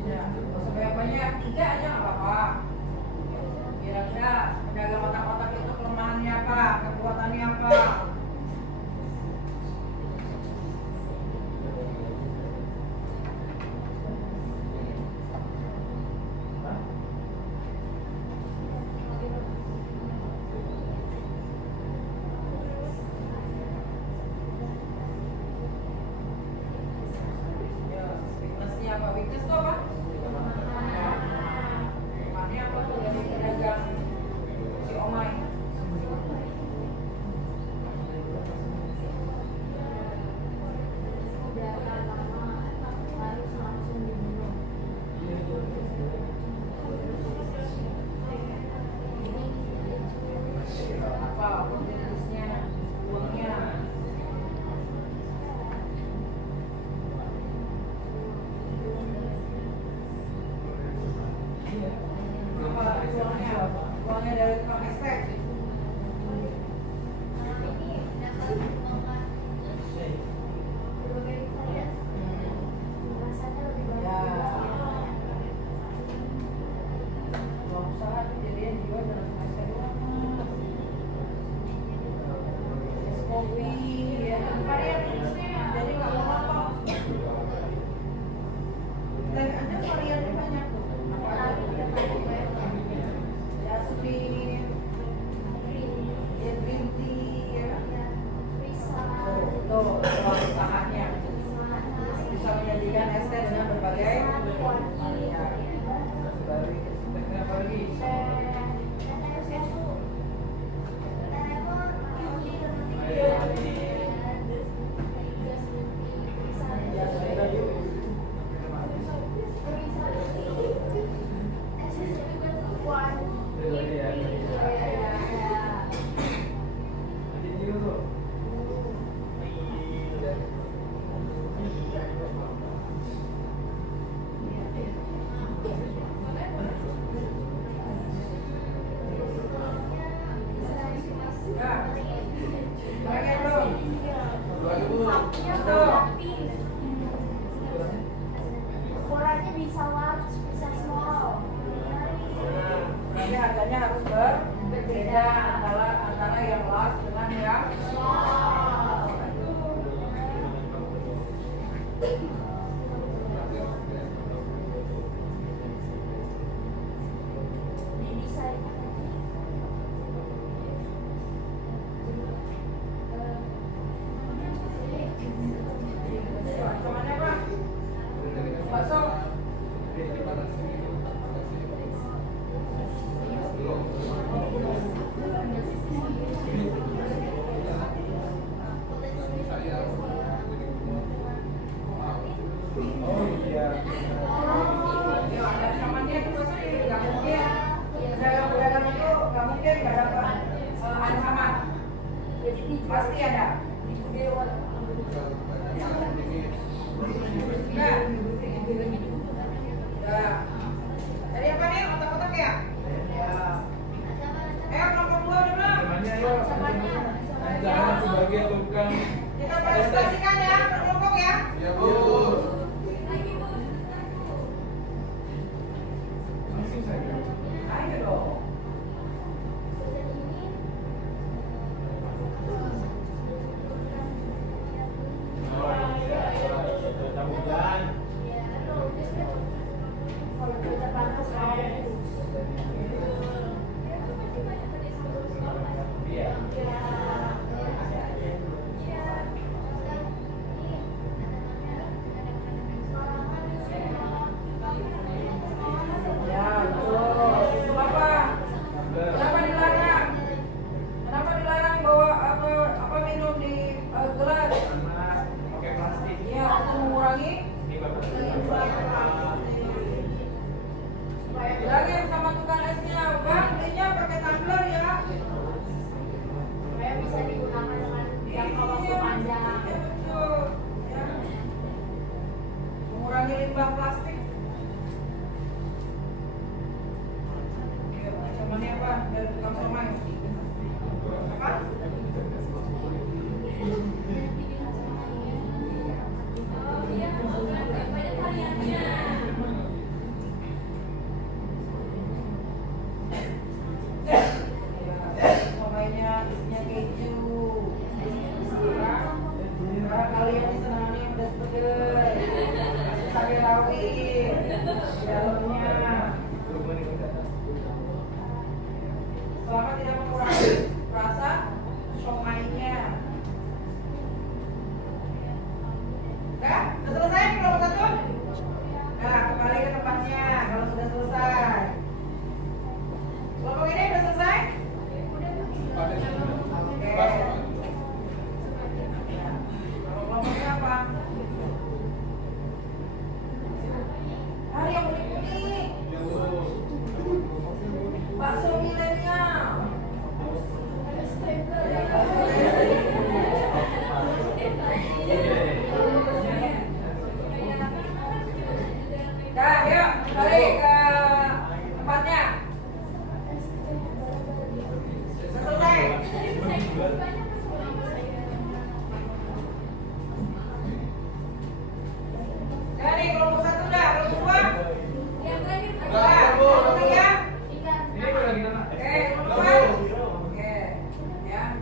Ya, sebanyak-banyak tiga aja nggak apa-apa. Kira-kira pedagang otak-otak itu kelemahannya apa, kekuatannya apa? Ya, weakness-nya apa? Weakness itu apa? Kelemahannya apa? Tapi harganya harus berbeda antara yang large dengan yang small. Ancamannya apa? Bakso. Oh iya. Ya, ada ancamannya itu pasti nggak mungkin. Pedagang-pedagang itu nggak mungkin nggak dapat ancaman. Pasti ada. Ya. Ya. Tadi apa nih? Otak-otak ya? Ya. Kelompok 2 dulu. Ancamannya yuk. Ancaman sebagai tukang. Kita presentasikan ya, per kelompok ya. Ya Bu. Langsung saja. Ayo dong. Oh iya. Mudah-mudahan. Iya. Ya, betul. Itu apa? Kenapa dilarang? Kenapa dilarang bawa apa minum di gelas? Karena pakai plastik. Iya, untuk mengurangi bilangin sama tukang esnya, Bang, belinya pakai tumbler ya. Supaya bisa digunakan dengan jangka waktu Iya, panjang. iya, betul. Ya. Mengurangi limbah plastik. Iya, ancamannya apa? Dari tukang somai. Apa? Oh iya, banyak variannya. Somainya isinya keju. Sekarang kalian disenangannya yang pedas-pedas. Cabai rawit di dalamnya. Selama tidak mengurangi rasa somainya. Udah selesai kelompok 1? Nah, kembali ke tempatnya kalau sudah selesai. Kelompok ini udah selesai? Oke. Ya. Kalau kelompoknya apa? Hari yang unik-unik. Bakso milenial. Dah, yuk, balik ke tempatnya. Selesai. Dari kelompok 1 udah, kelompok 2. Yang terakhir Udah, kelompok 3. ikan. Ini udah lagi nama. Oke, kelompok 4. Oke, ya.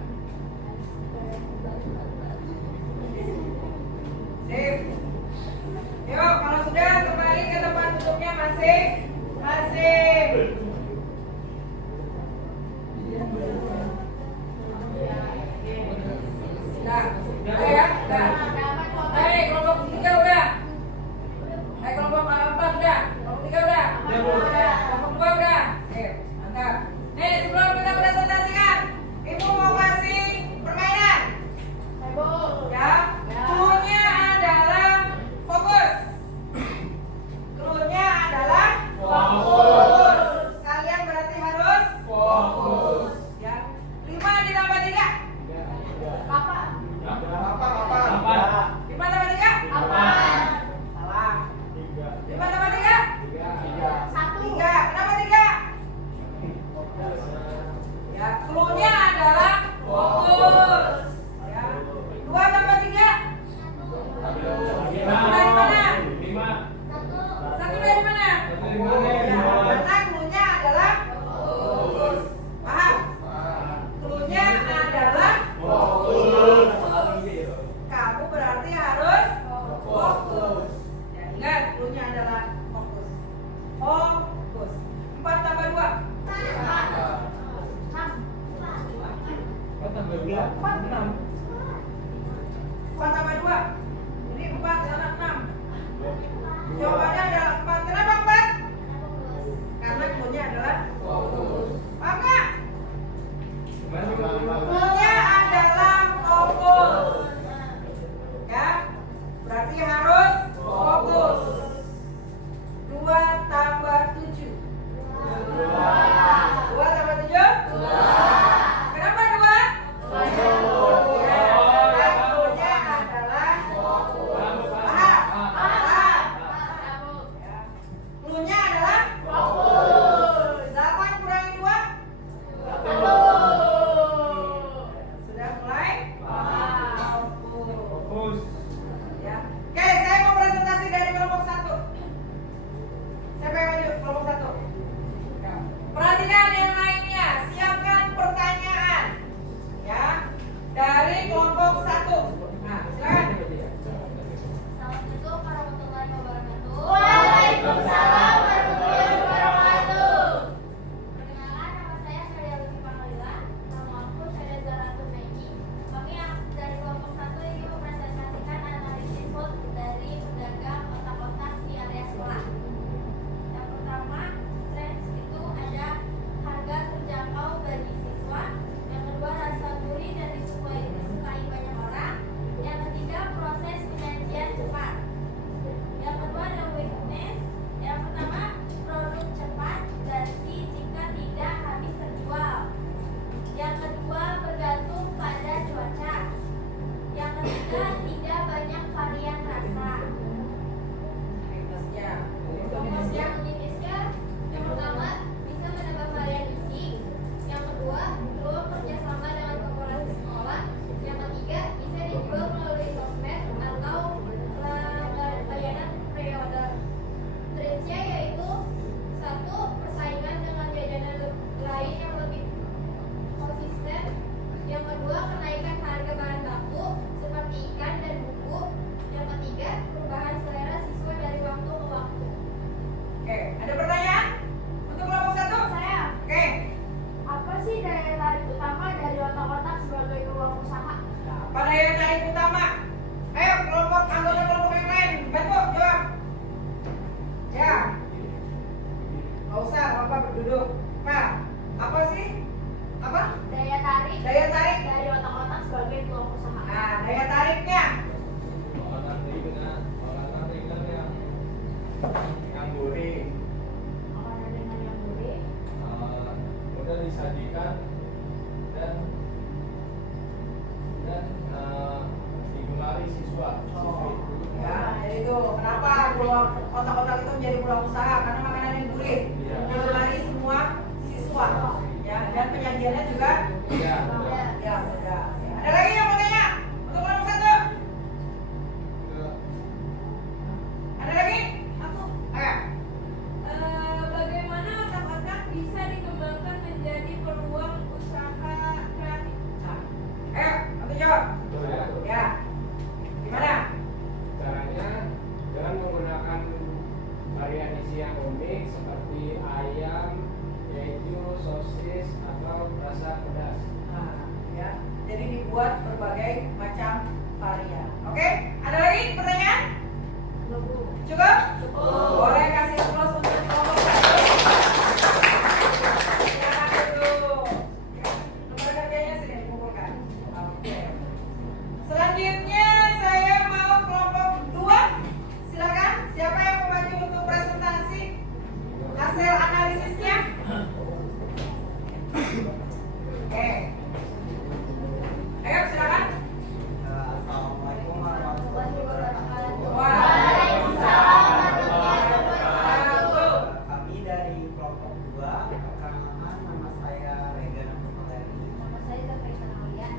Sip. Yuk, kalau sudah kembali ke tempat duduknya masing-masing. Nah, udah ya, udah. Ayo, kelompok 3 udah. Ayo, kelompok 4 udah. Kelompok 3 udah. Kelompok 2 udah. Sip, mantap. Nih, sebelum kita presentasikan, Ibu mau kasih permainan. Ya, cluenya adalah fokus. Cluenya adalah fokus. Kalian berarti harus fokus. Ya, 5 ditambah 3. Apa? 5 tambah 3? Apa? Salah. 5 tambah 3? 1. duduk. Pak, apa sih? Apa? Daya tarik Daya tarik. dari otak-otak sebagai tulang usaha. Nah, daya tariknya. Makanan ringan yang gurih, Makanan ringan yang gurih, mudah disajikan dan digemari siswa. Ya, jadi itu kenapa peluang otak-otak itu menjadi peluang usaha karena makanan yang gurih Iya. digemari semua siswa. Ya, dan penyajiannya juga Iya. ya mudah. Ya. Ada lagi yang mau tanya? Untuk kelompok 1? Ada lagi? aku Ayo. bagaimana otak-otak bisa dikembangkan menjadi peluang usaha kreatif? Nah, ayo, nanti jawab. Ya. Gimana? Caranya dengan menggunakan varian isi yang unik seperti ayam, keju, sosis, atau rasa pedas. Nah, ya. Jadi dibuat berbagai macam varian. Oke? Ada lagi pertanyaan? Cukup? Boleh kasih plus untuk kelompok 1. Silakan dulu. Ya, nomor kerjanya sudah dikumpulkan. Oke. Selanjutnya saya mau kelompok 2. Silakan. Siapa yang mau maju untuk presentasi hasil analisisnya? Oke. Ayo silakan. Assalamualaikum warahmatullahi wabarakatuh. Waalaikumsalam warahmatullahi wabarakatuh. Kami dari kelompok 2, perkenalkan nama saya Regan Putri. Nama saya Zafri Sanalia.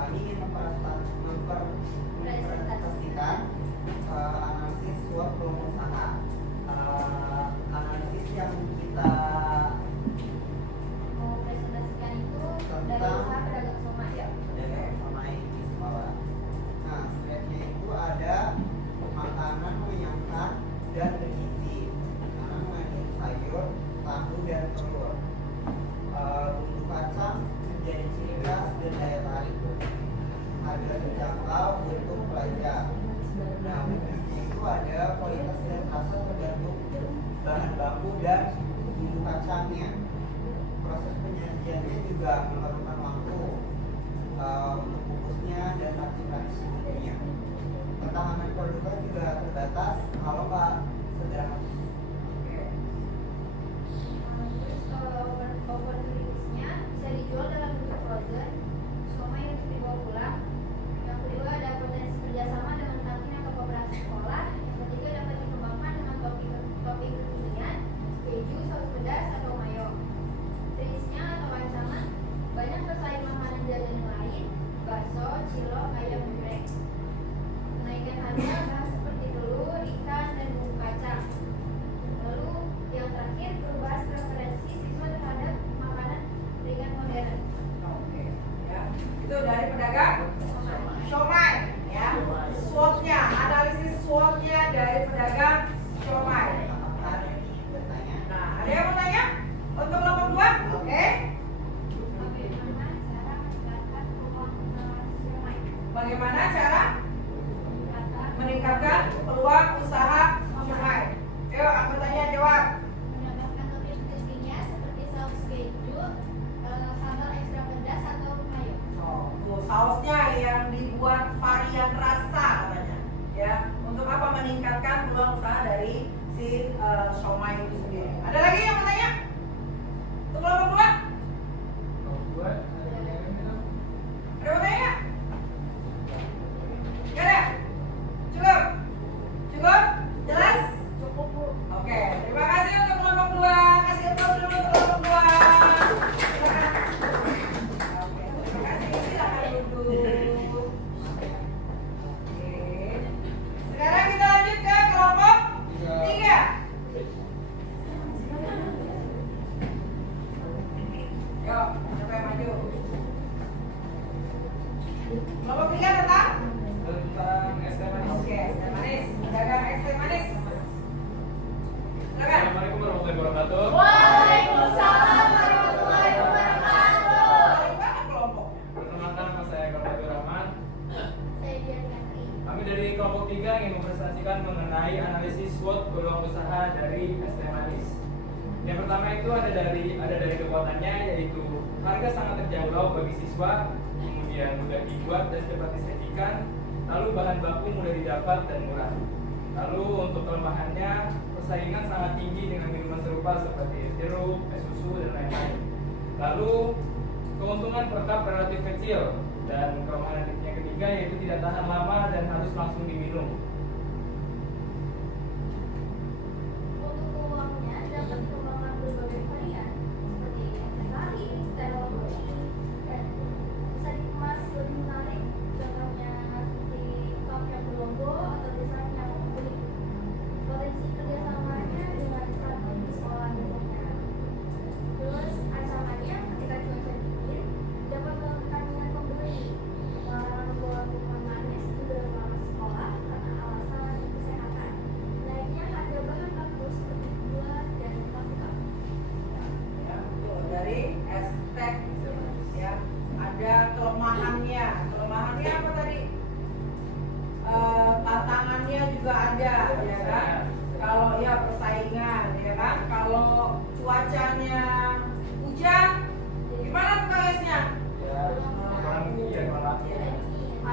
Kami ingin mempresentasikan analisis SWOT peluang usaha. Analisis yang kita Mau presentasikan itu dari usaha pedagang somai. ya pedagang somai di Sumbawa. Nah, stepnya itu ada makanan mengenyangkan dan bergizi, makanan mengandung sayur, tahu dan telur. Bumbu kacang menjadi ciri khas dan daya tarik. Harga terjangkau untuk pelajar. Nah, bonusnya itu ada kualitas dan rasa tergantung bahan baku dan bumbu kacangnya. Proses penyajiannya juga memerlukan waktu untuk bungkusnya dan racik-racik bumbunya. Ketahanan produknya juga terbatas kalau nggak segera habis. Terus opportunitiesnya bisa dijual dalam bentuk frozen, somai untuk dibawa pulang. Yang kedua ada potensi kerjasama dengan kantin atau koperasi sekolah. Yang ketiga dapat dikembangkan dengan topping kekinian, keju, saus pedas atau mayo. Triknya atau ancaman banyak pesaing makanan jalan yang lain, bakso, cilok, ayam geprek. Kenaikan harga bahan seperti telur, ikan, dan bumbu kacang. Lalu yang terakhir perubahan preferensi siswa terhadap makanan ringan modern. Oke, ya. Itu dari pedagang somai, ya. SWOT-nya, analisis SWOT-nya dari pedagang somai. Apakah ada yang ingin bertanya? Nah, ada yang mau tanya? Untuk kelompok 2? Oke. Bagaimana cara Bagaimana cara meningkatkan meningkatkan peluang usaha somai? Yuk, anggotanya jawab. menambahkan topping kekinian seperti saus keju, sambal ekstra pedas atau mayo? Tuh sausnya yang dibuat varian rasa katanya. Ya, untuk apa meningkatkan peluang usaha dari si somai itu sendiri? Ada lagi yang mau tanya? Untuk kelompok 2? Kelompok 2 ada yang minum? Ada yang mau tanya? Gak ada? Cukup? Cukup? Jelas? Cukup, Bu. Oke, terima kasih untuk kelompok 2. Kasih aplaus dulu untuk kelompok 2. Silakan. Oke, terima kasih. Silakan duduk. Oke. Sekarang kita lanjut ke kelompok 3. Yuk, siapa yang maju? Kelompok 3 tentang? Tentang es teh manis. Oke, es teh manis. Pedagang es teh manis. Silakan. Assalamualaikum warahmatullahi wabarakatuh. Waalaikumsalam warahmatullahi wabarakatuh. Paling banget kelompok. Perkenalkan nama saya Abdul Rahman. Saya Dian Yakri. Kami dari kelompok 3 ingin mempresentasikan mengenai analisis SWOT peluang usaha dari es teh manis. Yang pertama itu ada dari kekuatannya, yaitu harga sangat terjangkau bagi siswa, kemudian mudah dibuat dan cepat disajikan, lalu bahan baku mudah didapat dan murah. Lalu untuk kelemahannya, persaingan sangat tinggi dengan minuman serupa seperti sirup, es susu, dan lain-lain. Lalu keuntungan per cup relatif kecil, dan kelemahan yang ketiga yaitu tidak tahan lama dan harus langsung diminum. Untuk uangnya dapat dikembangkan berbagai varian seperti aksesoris, terol, dan bisa dikemas lebih menarik. Contohnya seperti cup yang berlogo atau desain yang unik. Potensi kerjasamanya dengan praktik di sekolah tentunya. Terus ancamannya ketika cuaca dingin dapat melakukan minat pembeli. Larangan membawa minuman manis di beberapa sekolah karena alasan kesehatan. Naiknya harga bahan baku seperti gula dan plastik. Ya, tuh, dari estek ya, ada kelemahannya. Kelemahannya apa tadi? Tantangannya juga ada, ya kan? Kalau ya persaingan, ya kan? Kalau cuacanya hujan, gimana tuh guysnya? Ya, kurang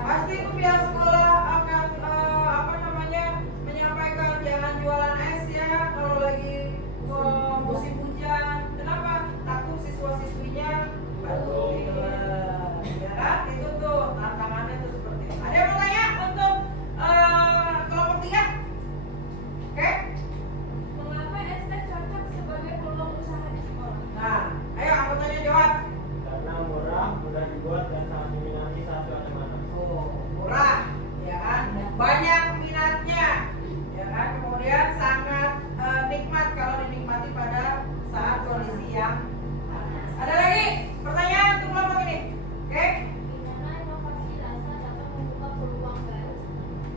Pasti tuh pihak sekolah akan menyampaikan jangan jualan es ya kalau lagi musim hujan. Kenapa? Takut siswa-siswinya batuk. Ya kan? Itu tuh tantangannya tuh seperti itu. Ada yang mau tanya untuk kelompok 3? Oke? Mengapa estek cocok sebagai peluang usaha di sekolah? Nah, ayo aku tanya jawab. Karena murah, mudah dibuat dan sangat diminati saat cuaca panas. Oh, murah, ya kan? Banyak minatnya, ya kan? Kemudian sangat nikmat kalau dinikmati pada saat kondisi yang panas. Ada lagi pertanyaan untuk kelompok ini? Oke? Gimana inovasi rasa dapat membuka peluang baru?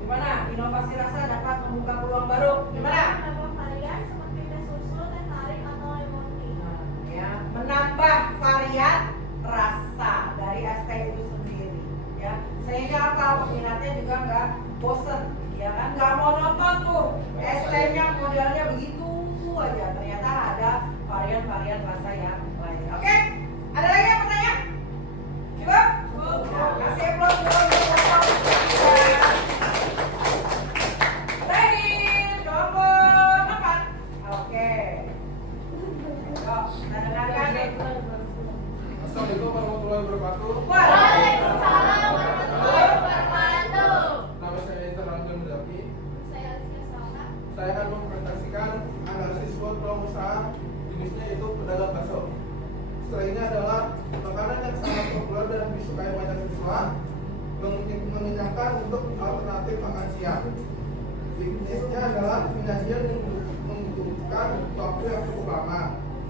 Gimana? Inovasi rasa dapat membuka peluang baru. Gimana? Menambah varian seperti teh susu, teh tarik, atau lemon tea. Ya, menambah varian rasa dari es teh itu sendiri, ya. Sehingga apa? Peminatnya juga nggak bosen, ya kan? Nggak monoton tuh. Es tehnya modelnya begitu aja. Ternyata ada varian-varian rasa yang lain. Oke? Ada lagi yang bertanya? Cukup? Nah, kasih applause dulu untuk kelompok. Ready? Kelompok 4. Oke. Yuk, kita dengarkan nih. Assalamualaikum warahmatullahi wabarakatuh. Waalaikumsalam warahmatullahi wabarakatuh. Nama saya Intan Rangga Mendaki. Saya Alicia Salka. Saya akan mempresentasikan analisis buat peluang usaha jenisnya yaitu pedagang bakso. Setelah ini adalah makanan yang sangat populer dan disukai banyak siswa, mengenyangkan untuk alternatif makan siang. Jenisnya adalah penyajian yang membutuhkan waktu yang cukup lama,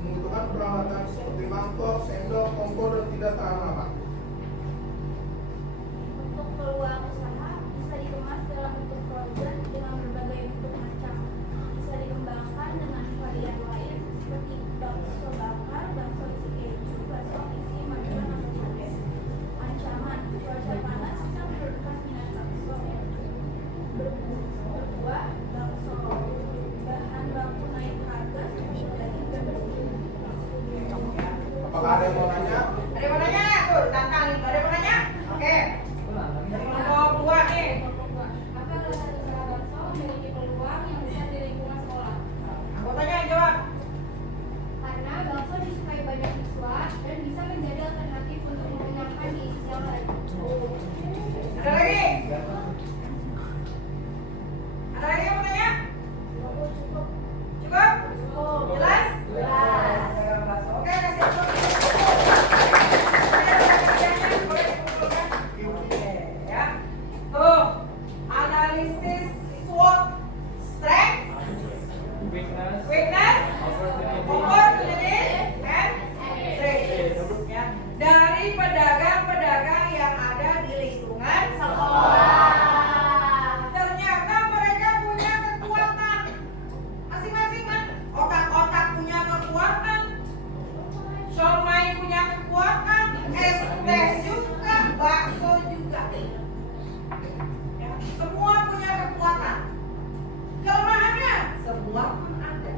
membutuhkan peralatan seperti mangkok, sendok, kompor, dan tidak tahan lama. Untuk peluang usaha bisa dikemas dalam bentuk frozen dengan berbagai bentuk macam. Bisa dikembangkan dengan varian lain seperti bakso bakar, bakso isi keju, bakso isi macuan atau cabai. Ancaman cuaca panas bisa menurunkan minat bakso. Berbuah bakso bahan baku naik harga seperti daging dan Apakah ada yang mau nanya? Ada yang mau nanya? Tuh, ditantang nih. Ada yang mau nanya? Oke. Dari kelompok 2 nih. Apa alasan usaha bakso memiliki peluang yang besar di lingkungan sekolah? Aku tanya jawab. Karena bakso disukai banyak siswa dan bisa menjadi alternatif untuk mengenyangkan di siang hari. Ada lagi? Ada lagi yang mau tanya? Cukup. Cukup? Cukup. Jelas? Jelas. Oke, kasih applause. Boleh dikumpulkan? Oke, ya. Tuh, analisis SWOT, strength, weakness, weakness, opportunity, opportunities, and threats. Ya. Dari pedagang-pedagang yang ada di lingkungan sekolah. Ternyata mereka punya kekuatan. Masing-masing kan otak-otak punya kekuatan. Somai punya kekuatan, es teh juga, bakso juga. Ya, semua punya kekuatan. Kelemahannya semua pun ada.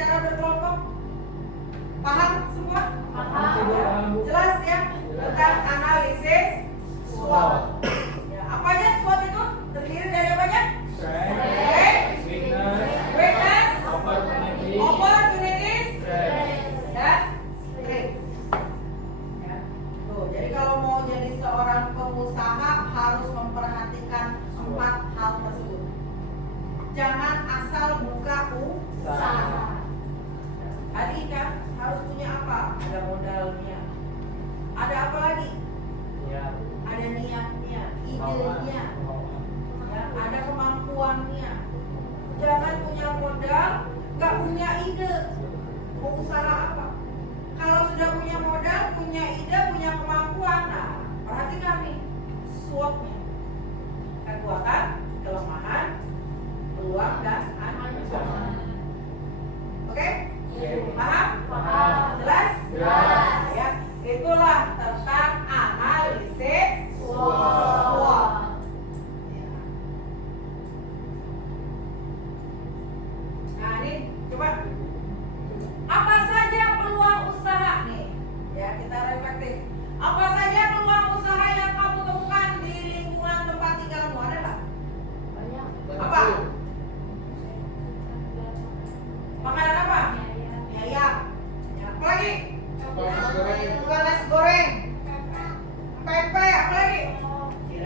secara berkelompok? Paham semua? Paham. Jelas ya tentang analisis SWOT. Ya, apa aja SWOT itu? Terdiri dari apa aja? Strength, weakness, Opportunities, strength. dan strength. Ya. Tuh, jadi kalau mau jadi seorang pengusaha harus memperhatikan 4 hal tersebut. Jangan asal buka usaha. Tadi kan harus punya apa? Ada modalnya. Ada apa lagi? Ya. Ada niatnya, idenya, ya, ada kemampuannya. Jangan punya modal, nggak punya ide. Mau usaha apa? Kalau sudah punya modal, punya ide, punya kemampuan, nah perhatikan nih SWOT-nya. Kekuatan, kelemahan, peluang, dan ancaman. Oke? Paham? Paham. Jelas? Jelas. Ya, itulah tentang analisis SWOT. Ya. Nah, ini coba apa saja peluang usaha nih? Ya, kita reflektif. Apa saja peluang usaha yang kamu temukan di lingkungan tempat tinggalmu? Ada nggak? Banyak. Apa? Makanan apa? Mie ayam. Ya, apa lagi? Nasi goreng. Bukan nasi goreng. Pempek, apa lagi?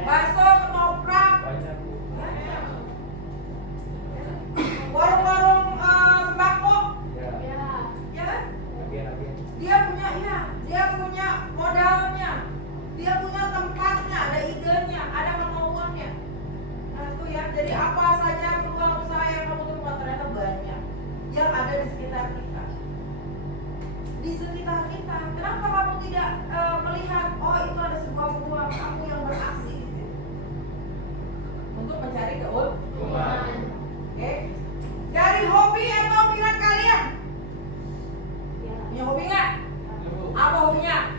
Bakso, ketoprak. Banyak. Warung-warung sembako. Ya. Ya. Ya kan? Agen-agen. Dia punya modalnya, dia punya tempatnya, ada idenya, ada kemauannya. Nah itu ya, jadi apa saja peluang usaha yang kamu temukan ternyata banyak yang ada di sekitar kita. Di sekitar kita, kenapa kamu tidak melihat, oh itu ada sebuah peluang kamu yang beraksi di situ untuk mencari keuntungan. Oke, dari hobi atau minat kalian? Ya. Punya hobi nggak? Apa hobinya?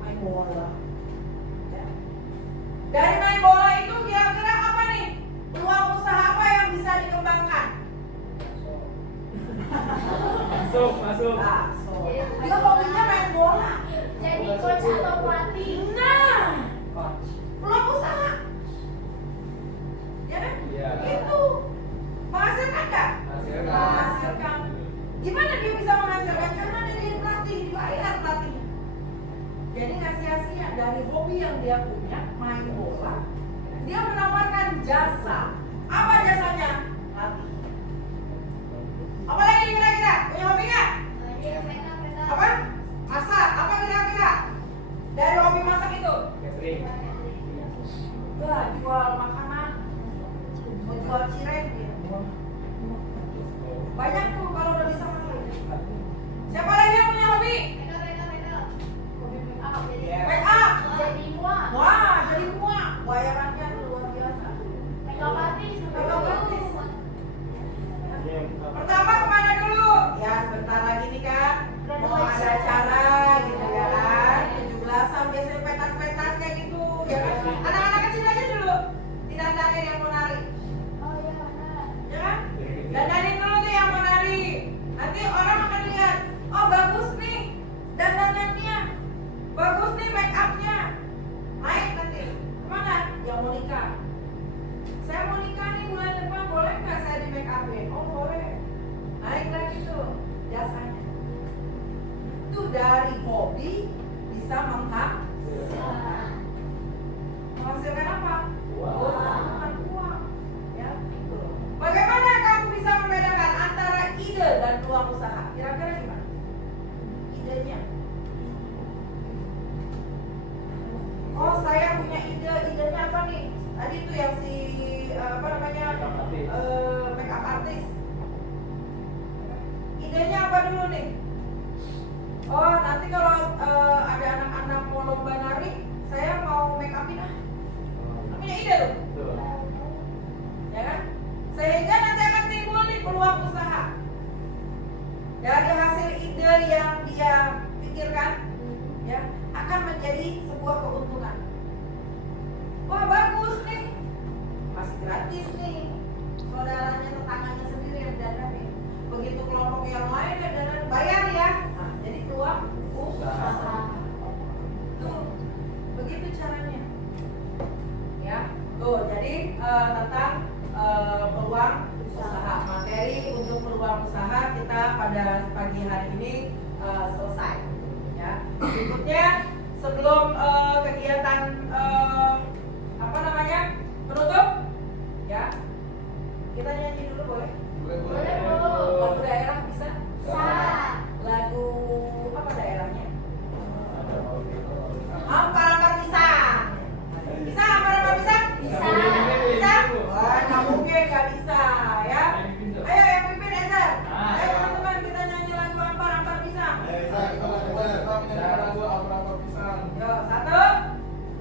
Main bola. Ya. Dari main bola itu kira-kira apa nih? Peluang usaha apa yang bisa dikembangkan? Masuk. Nah, dia hobinya main bola. Jadi coach atau pelatih. Nah, peluang usaha. Ya kan? Iya. Itu menghasilkan nggak? Menghasilkan. Gimana dia bisa menghasilkan? Karena dia jadi pelatih, dibayar pelatihnya. Jadi nggak sia-sia dari hobi yang dia punya, main bola. Dia menawarkan jasa. Apa jasanya? Latih. Apa lagi kira-kira? Punya hobi nggak? Apa? Masak. Apa kira-kira? Dari hobi masak itu? Catering. Enggak, jual makanan. Mau jual cireng dia. Banyak tuh kalau udah bisa masak. Siapa lagi yang punya hobi? Make up. Jadi muak. Wah, jadi muak. Bayarannya luar biasa. Makeup artist. Makeup artist. Pertama kemana dulu? Ya sebentar lagi nih kan. Mau ada acara gitu ya kan. 17-an biasanya pentas-pentas kayak gitu ya kan. Anak-anak kecil aja dulu. Tidak yang mau nari. Oh iya benar. Ya kan? Dandanin dulu tuh yang mau nari. Nanti orang akan lihat, oh bagus nih dandanannya, bagus nih make upnya. Naik nanti kemana? Yang mau nikah. Saya mau nikah nih bulan depan, boleh nggak saya di make upin? Oh boleh. Naik lagi tuh jasanya. Itu dari hobi bisa menghasilkan apa? Menghasilkan uang. Ya, gitu loh. Bagaimana kamu bisa membedakan antara ide dan peluang usaha? Kira-kira gimana? Idenya. Oh, saya punya ide. Idenya apa nih? Tadi itu yang si apa namanya? Make up artist. Idenya apa dulu nih? Oh, nanti kalau ada anak-anak mau lomba nari, saya mau make upin ah. Punya ide tuh. Ya kan? Sehingga nanti akan timbul nih peluang usaha dari hasil ide yang dia pikirkan, ya akan menjadi sebuah keuntungan. Wah bagus nih, masih gratis nih, saudaranya tetangganya sendiri yang dandanin. Begitu kelompok pada pagi hari ini selesai. Ya. Berikutnya sebelum kegiatan penutup, ya kita nyanyi dulu boleh? Boleh, Bu. Lagu daerah bisa? Bisa. Lagu apa daerahnya? Ampar-ampar pisang. Bisa ampar-ampar pisang? Bisa. Bisa? Wah, nggak mungkin nggak bisa ya. Ayo yang pimpin Ezer. Ayo teman-teman kita nyanyi lagu ampar-ampar pisang. Kita menyanyikan lagu apa pisang. Yo, 1,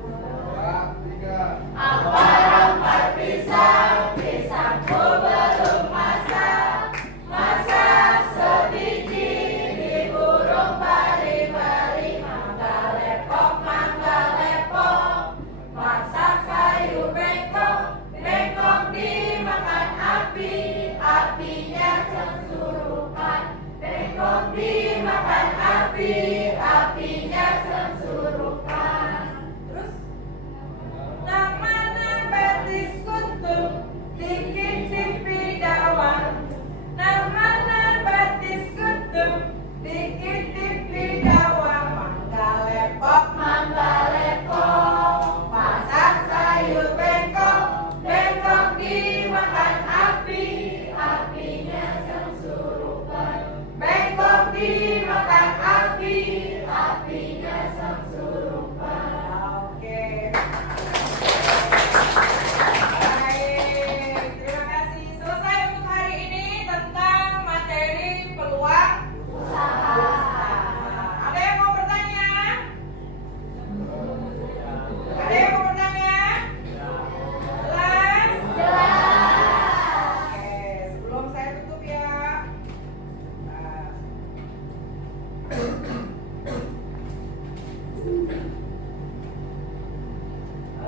2, 3. Ampar-ampar pisang, pisangku belum masak. Masak sebiji di burung pari-pari. Mangga lepok, masak kayu bengkok. Bengkok dimakan api, apinya sengsurupan. Bengkok dimakan api, apinya sengsurupan. Terus nang mana betis kutung dikit tipi dawan. Nang mana betis kutung dikit tipi dawan. Mangga lepok, masak sayur bengkok. Bengkok dimakan api, apinya sengsurupan. Bengkok dimakan api, apinya sengsurupan. Oke. Baik, terima kasih. Selesai untuk hari ini tentang materi peluang usaha. Ada yang mau bertanya? Ada yang mau bertanya? Jelas? Oke, sebelum saya tutup ya. Nah.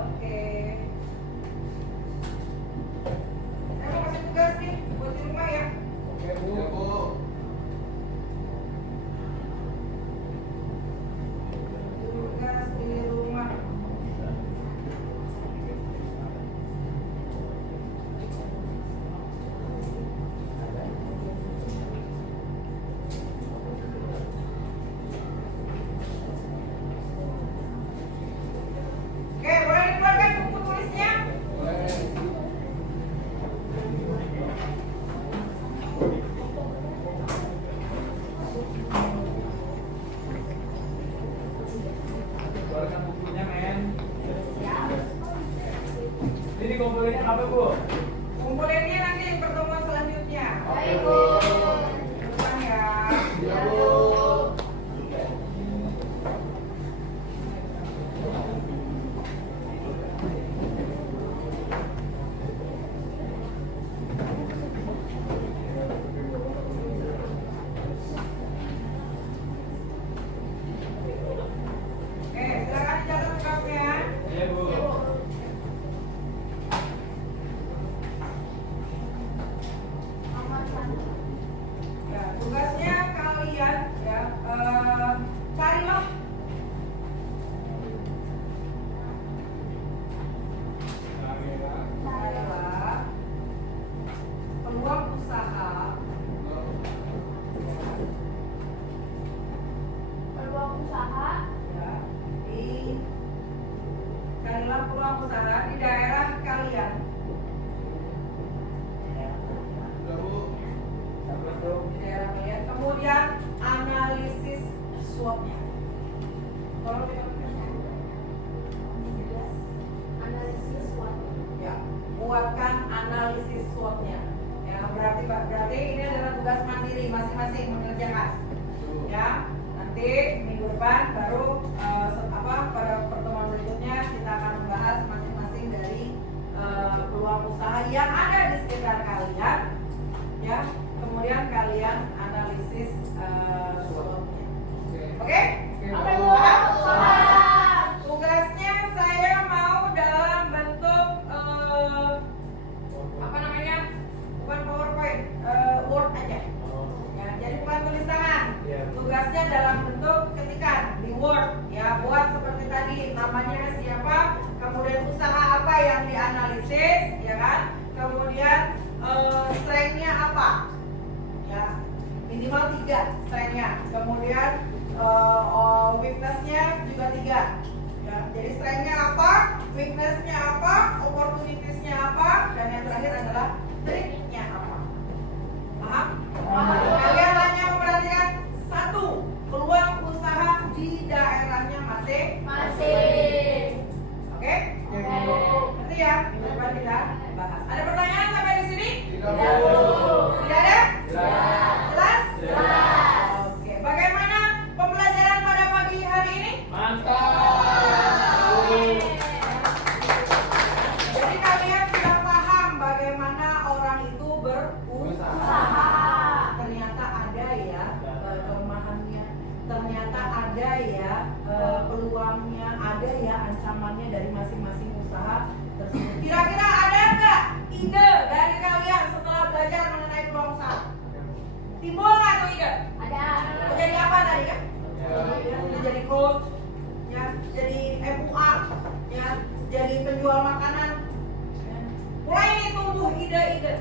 Oke. Saya mau kasih tugas nih buat di rumah ya. Oke, Bu. Tugas di rumah. Oke, boleh dikeluarkan buku tulisnya? Keluarkan bukunya, men. Ini kumpulinnya apa, Bu? Kumpulinnya nanti pertemuan selanjutnya. Baik, Bu. Depan ya. Ya, Bu. Oke, silakan dicatat tugasnya. Iya, Bu. Nomor 1. Ya, tugasnya kalian ya carilah peluang usaha Peluang usaha ya carilah peluang usaha di daerah kalian. Udah, Bu. Di daerah kalian. Kemudian analisis SWOT-nya. Tolong dikatakan. analisis SWOT. Ya, buatkan analisis SWOT-nya. Ya, berarti ini adalah tugas mandiri masing-masing mengerjakan. Ya, nanti minggu depan baru pada pertemuan berikutnya kita akan membahas masing-masing dari peluang usaha yang ada di sekitar kalian. Ya, kemudian kalian analisis SWOT-nya. Oke? Oke, Bu. Paham? Tugasnya saya mau dalam bentuk bukan PowerPoint, Word aja. Ya, jadi bukan tulis tangan. Iya. Tugasnya dalam bentuk ketikan di Word. Ya, buat seperti tadi namanya siapa, kemudian usaha apa yang dianalisis, ya kan? Kemudian strength-nya apa? Ya, minimal minimal 3 strength-nya. Kemudian weakness-nya juga 3. Ya, jadi strength-nya apa, weakness-nya apa, opportunities-nya apa, dan yang terakhir adalah trick-nya apa. Paham? Kalian hanya memperhatikan 1, peluang usaha di daerahnya masing-masing. Oke? Nanti ya, coba kita bahas. Ada pertanyaan sampai di sini? Tidak Tidak ada? Jelas? Oke. Bagaimana pembelajaran pada pagi hari ini? Jadi kalian sudah paham bagaimana orang itu berusaha. Ternyata ada ya kelemahannya. Ternyata ada ya peluangnya, ada ya ancamannya dari masing-masing usaha tersebut. Kira-kira ada nggak ide dari kalian setelah belajar mengenai peluang usaha? Timbul nggak tuh ide? Ada. Mau jadi apa tadi kan? Mau jadi coach, ya, jadi MUA, ya, jadi penjual makanan. Ya. Mulai nih tumbuh ide-ide.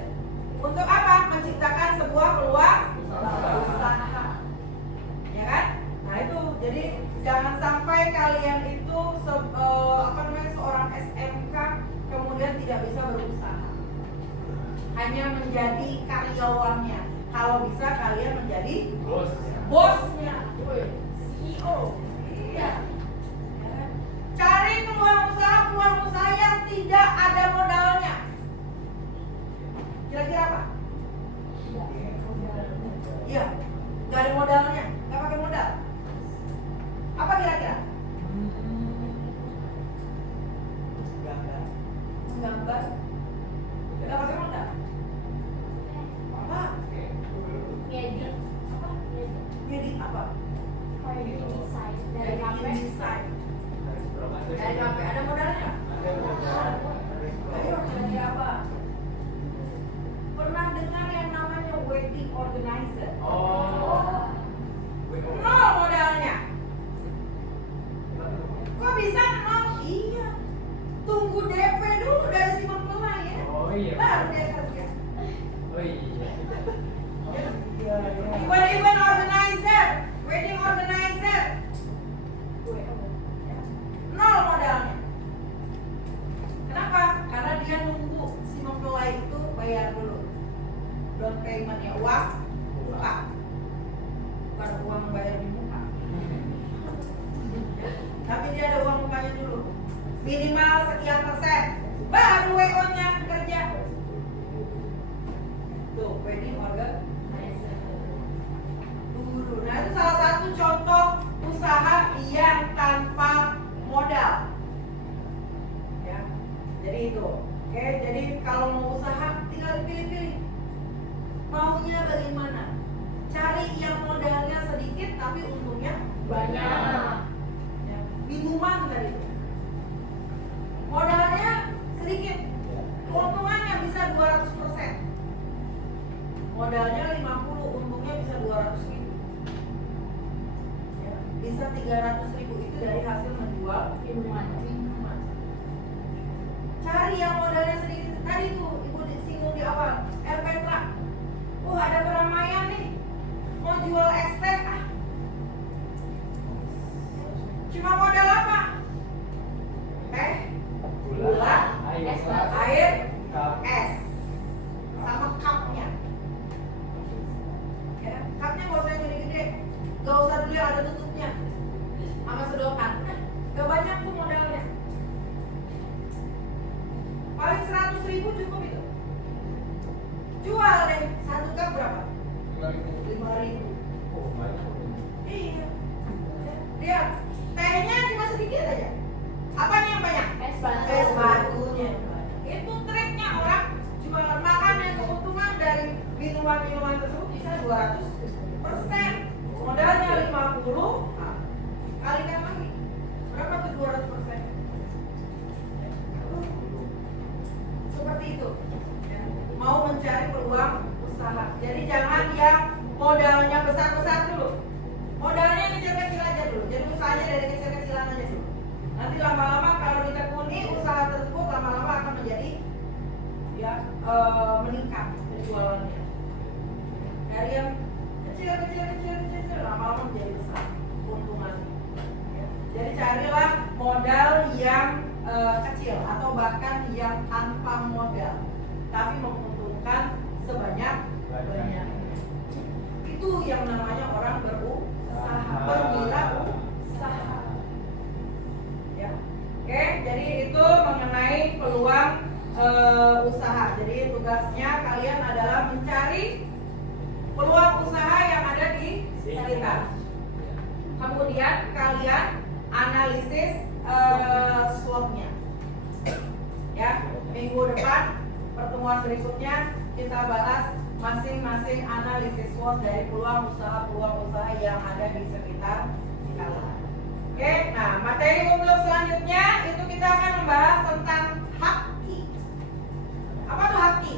Untuk apa? Menciptakan sebuah peluang usaha. Ya kan? Nah itu, jadi jangan sampai kalian itu seorang SMK kemudian tidak bisa berusaha, hanya menjadi karyawannya. Kalau bisa kalian menjadi bosnya, CEO. Iya. Ya kan? Cari peluang usaha yang tidak ada modalnya. Kira-kira apa? Iya, nggak ada modalnya, nggak pakai modal. Apa kira-kira? Gambar. Nggak pakai modal. Apa? Ngedit. Ngedit apa? Kayak desain dari HP. Bikin desain. Dari HP ada modalnya? Ayo, kira-kira apa? Pernah dengar yang namanya wedding organizer? Nol modalnya. Kok bisa nol? Iya. Tunggu DP dulu dari si mempelai ya. Baru dia kerja. Event organizer, wedding organizer. Nol modalnya. Kenapa? Karena dia nunggu si mempelai itu bayar dulu. Down payment-nya uang muka. Bukan uang bayar di muka. Tapi dia ada uang mukanya dulu. Minimal sekian persen. Baru WO-nya kerja. Tuh, wedding organizer. Dulu. Nah, itu salah satu contoh usaha yang tanpa modal. Ya. Jadi itu. Oke, jadi kalau mau usaha tinggal pilih-pilih. Maunya bagaimana? Cari yang modalnya sedikit tapi untungnya banyak. Ya. Minuman tadi. Modalnya sedikit. Keuntungannya bisa 200%. Modalnya 50, untungnya bisa 200.000. Ya. Bisa 300.000 itu dari hasil menjual minuman. Cari yang modalnya sedikit. Tadi tuh Ibu singgung di awal, Air Petra. Ada keramaian nih, mau jual es teh. Cuma modal apa? Teh, gula, air, es, sama cupnya. Ya, cupnya gak usah yang gede-gede, gak usah dulu yang ada tutupnya, sama sedotan. Gak banyak tuh modalnya. Paling 100.000 cukup itu. Jual deh, 1 cup berapa? 5.000. Iya. Dia tehnya cuma sedikit aja. Apanya yang banyak? Es batu. Es batunya. Itu triknya orang jualan makan yang keuntungan dari minuman-minuman tersebut bisa 200%. Modalnya 50, kalikan lagi. Berapa tuh 200%? Seperti itu. Mau mencari peluang usaha. Jadi jangan yang modalnya besar-besar dulu. Modalnya kecil-kecil aja dulu. Jadi usahanya dari kecil-kecilan aja dulu. Nanti lama-lama kalau ditekuni usaha tersebut lama-lama akan menjadi meningkat penjualannya. Dari yang kecil kecil atau bahkan yang tanpa modal, tapi menguntungkan sebanyak-banyaknya. Itu yang namanya orang berusaha, berwirausaha. Ya. Oke, jadi itu mengenai peluang usaha. Jadi tugasnya kalian adalah mencari peluang usaha yang ada di sekitar. Kemudian kalian analisis SWOT-nya. Ya, minggu depan pertemuan berikutnya kita bahas masing-masing analisis SWOT dari peluang usaha yang ada di sekitar kalian. Oke, nah materi untuk selanjutnya itu kita akan membahas tentang haki. Apa tuh haki?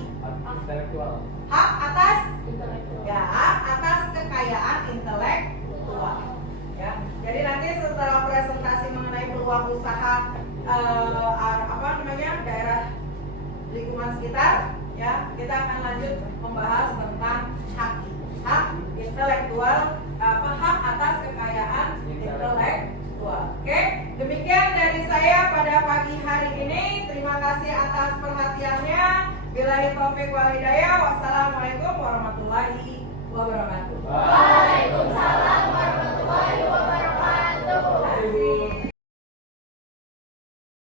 Intelektual. Hak atas Intelektual. ya, atas kekayaan intelektual. Ya, jadi nanti setelah presentasi mengenai peluang usaha daerah lingkungan sekitar, ya kita akan lanjut membahas tentang hak intelektual, hak atas kekayaan intelektual. Oke, demikian dari saya pada pagi hari ini. Terima kasih atas perhatiannya. Billahi taufiq wal hidayah. Wassalamualaikum warahmatullahi wabarakatuh. Waalaikumsalam.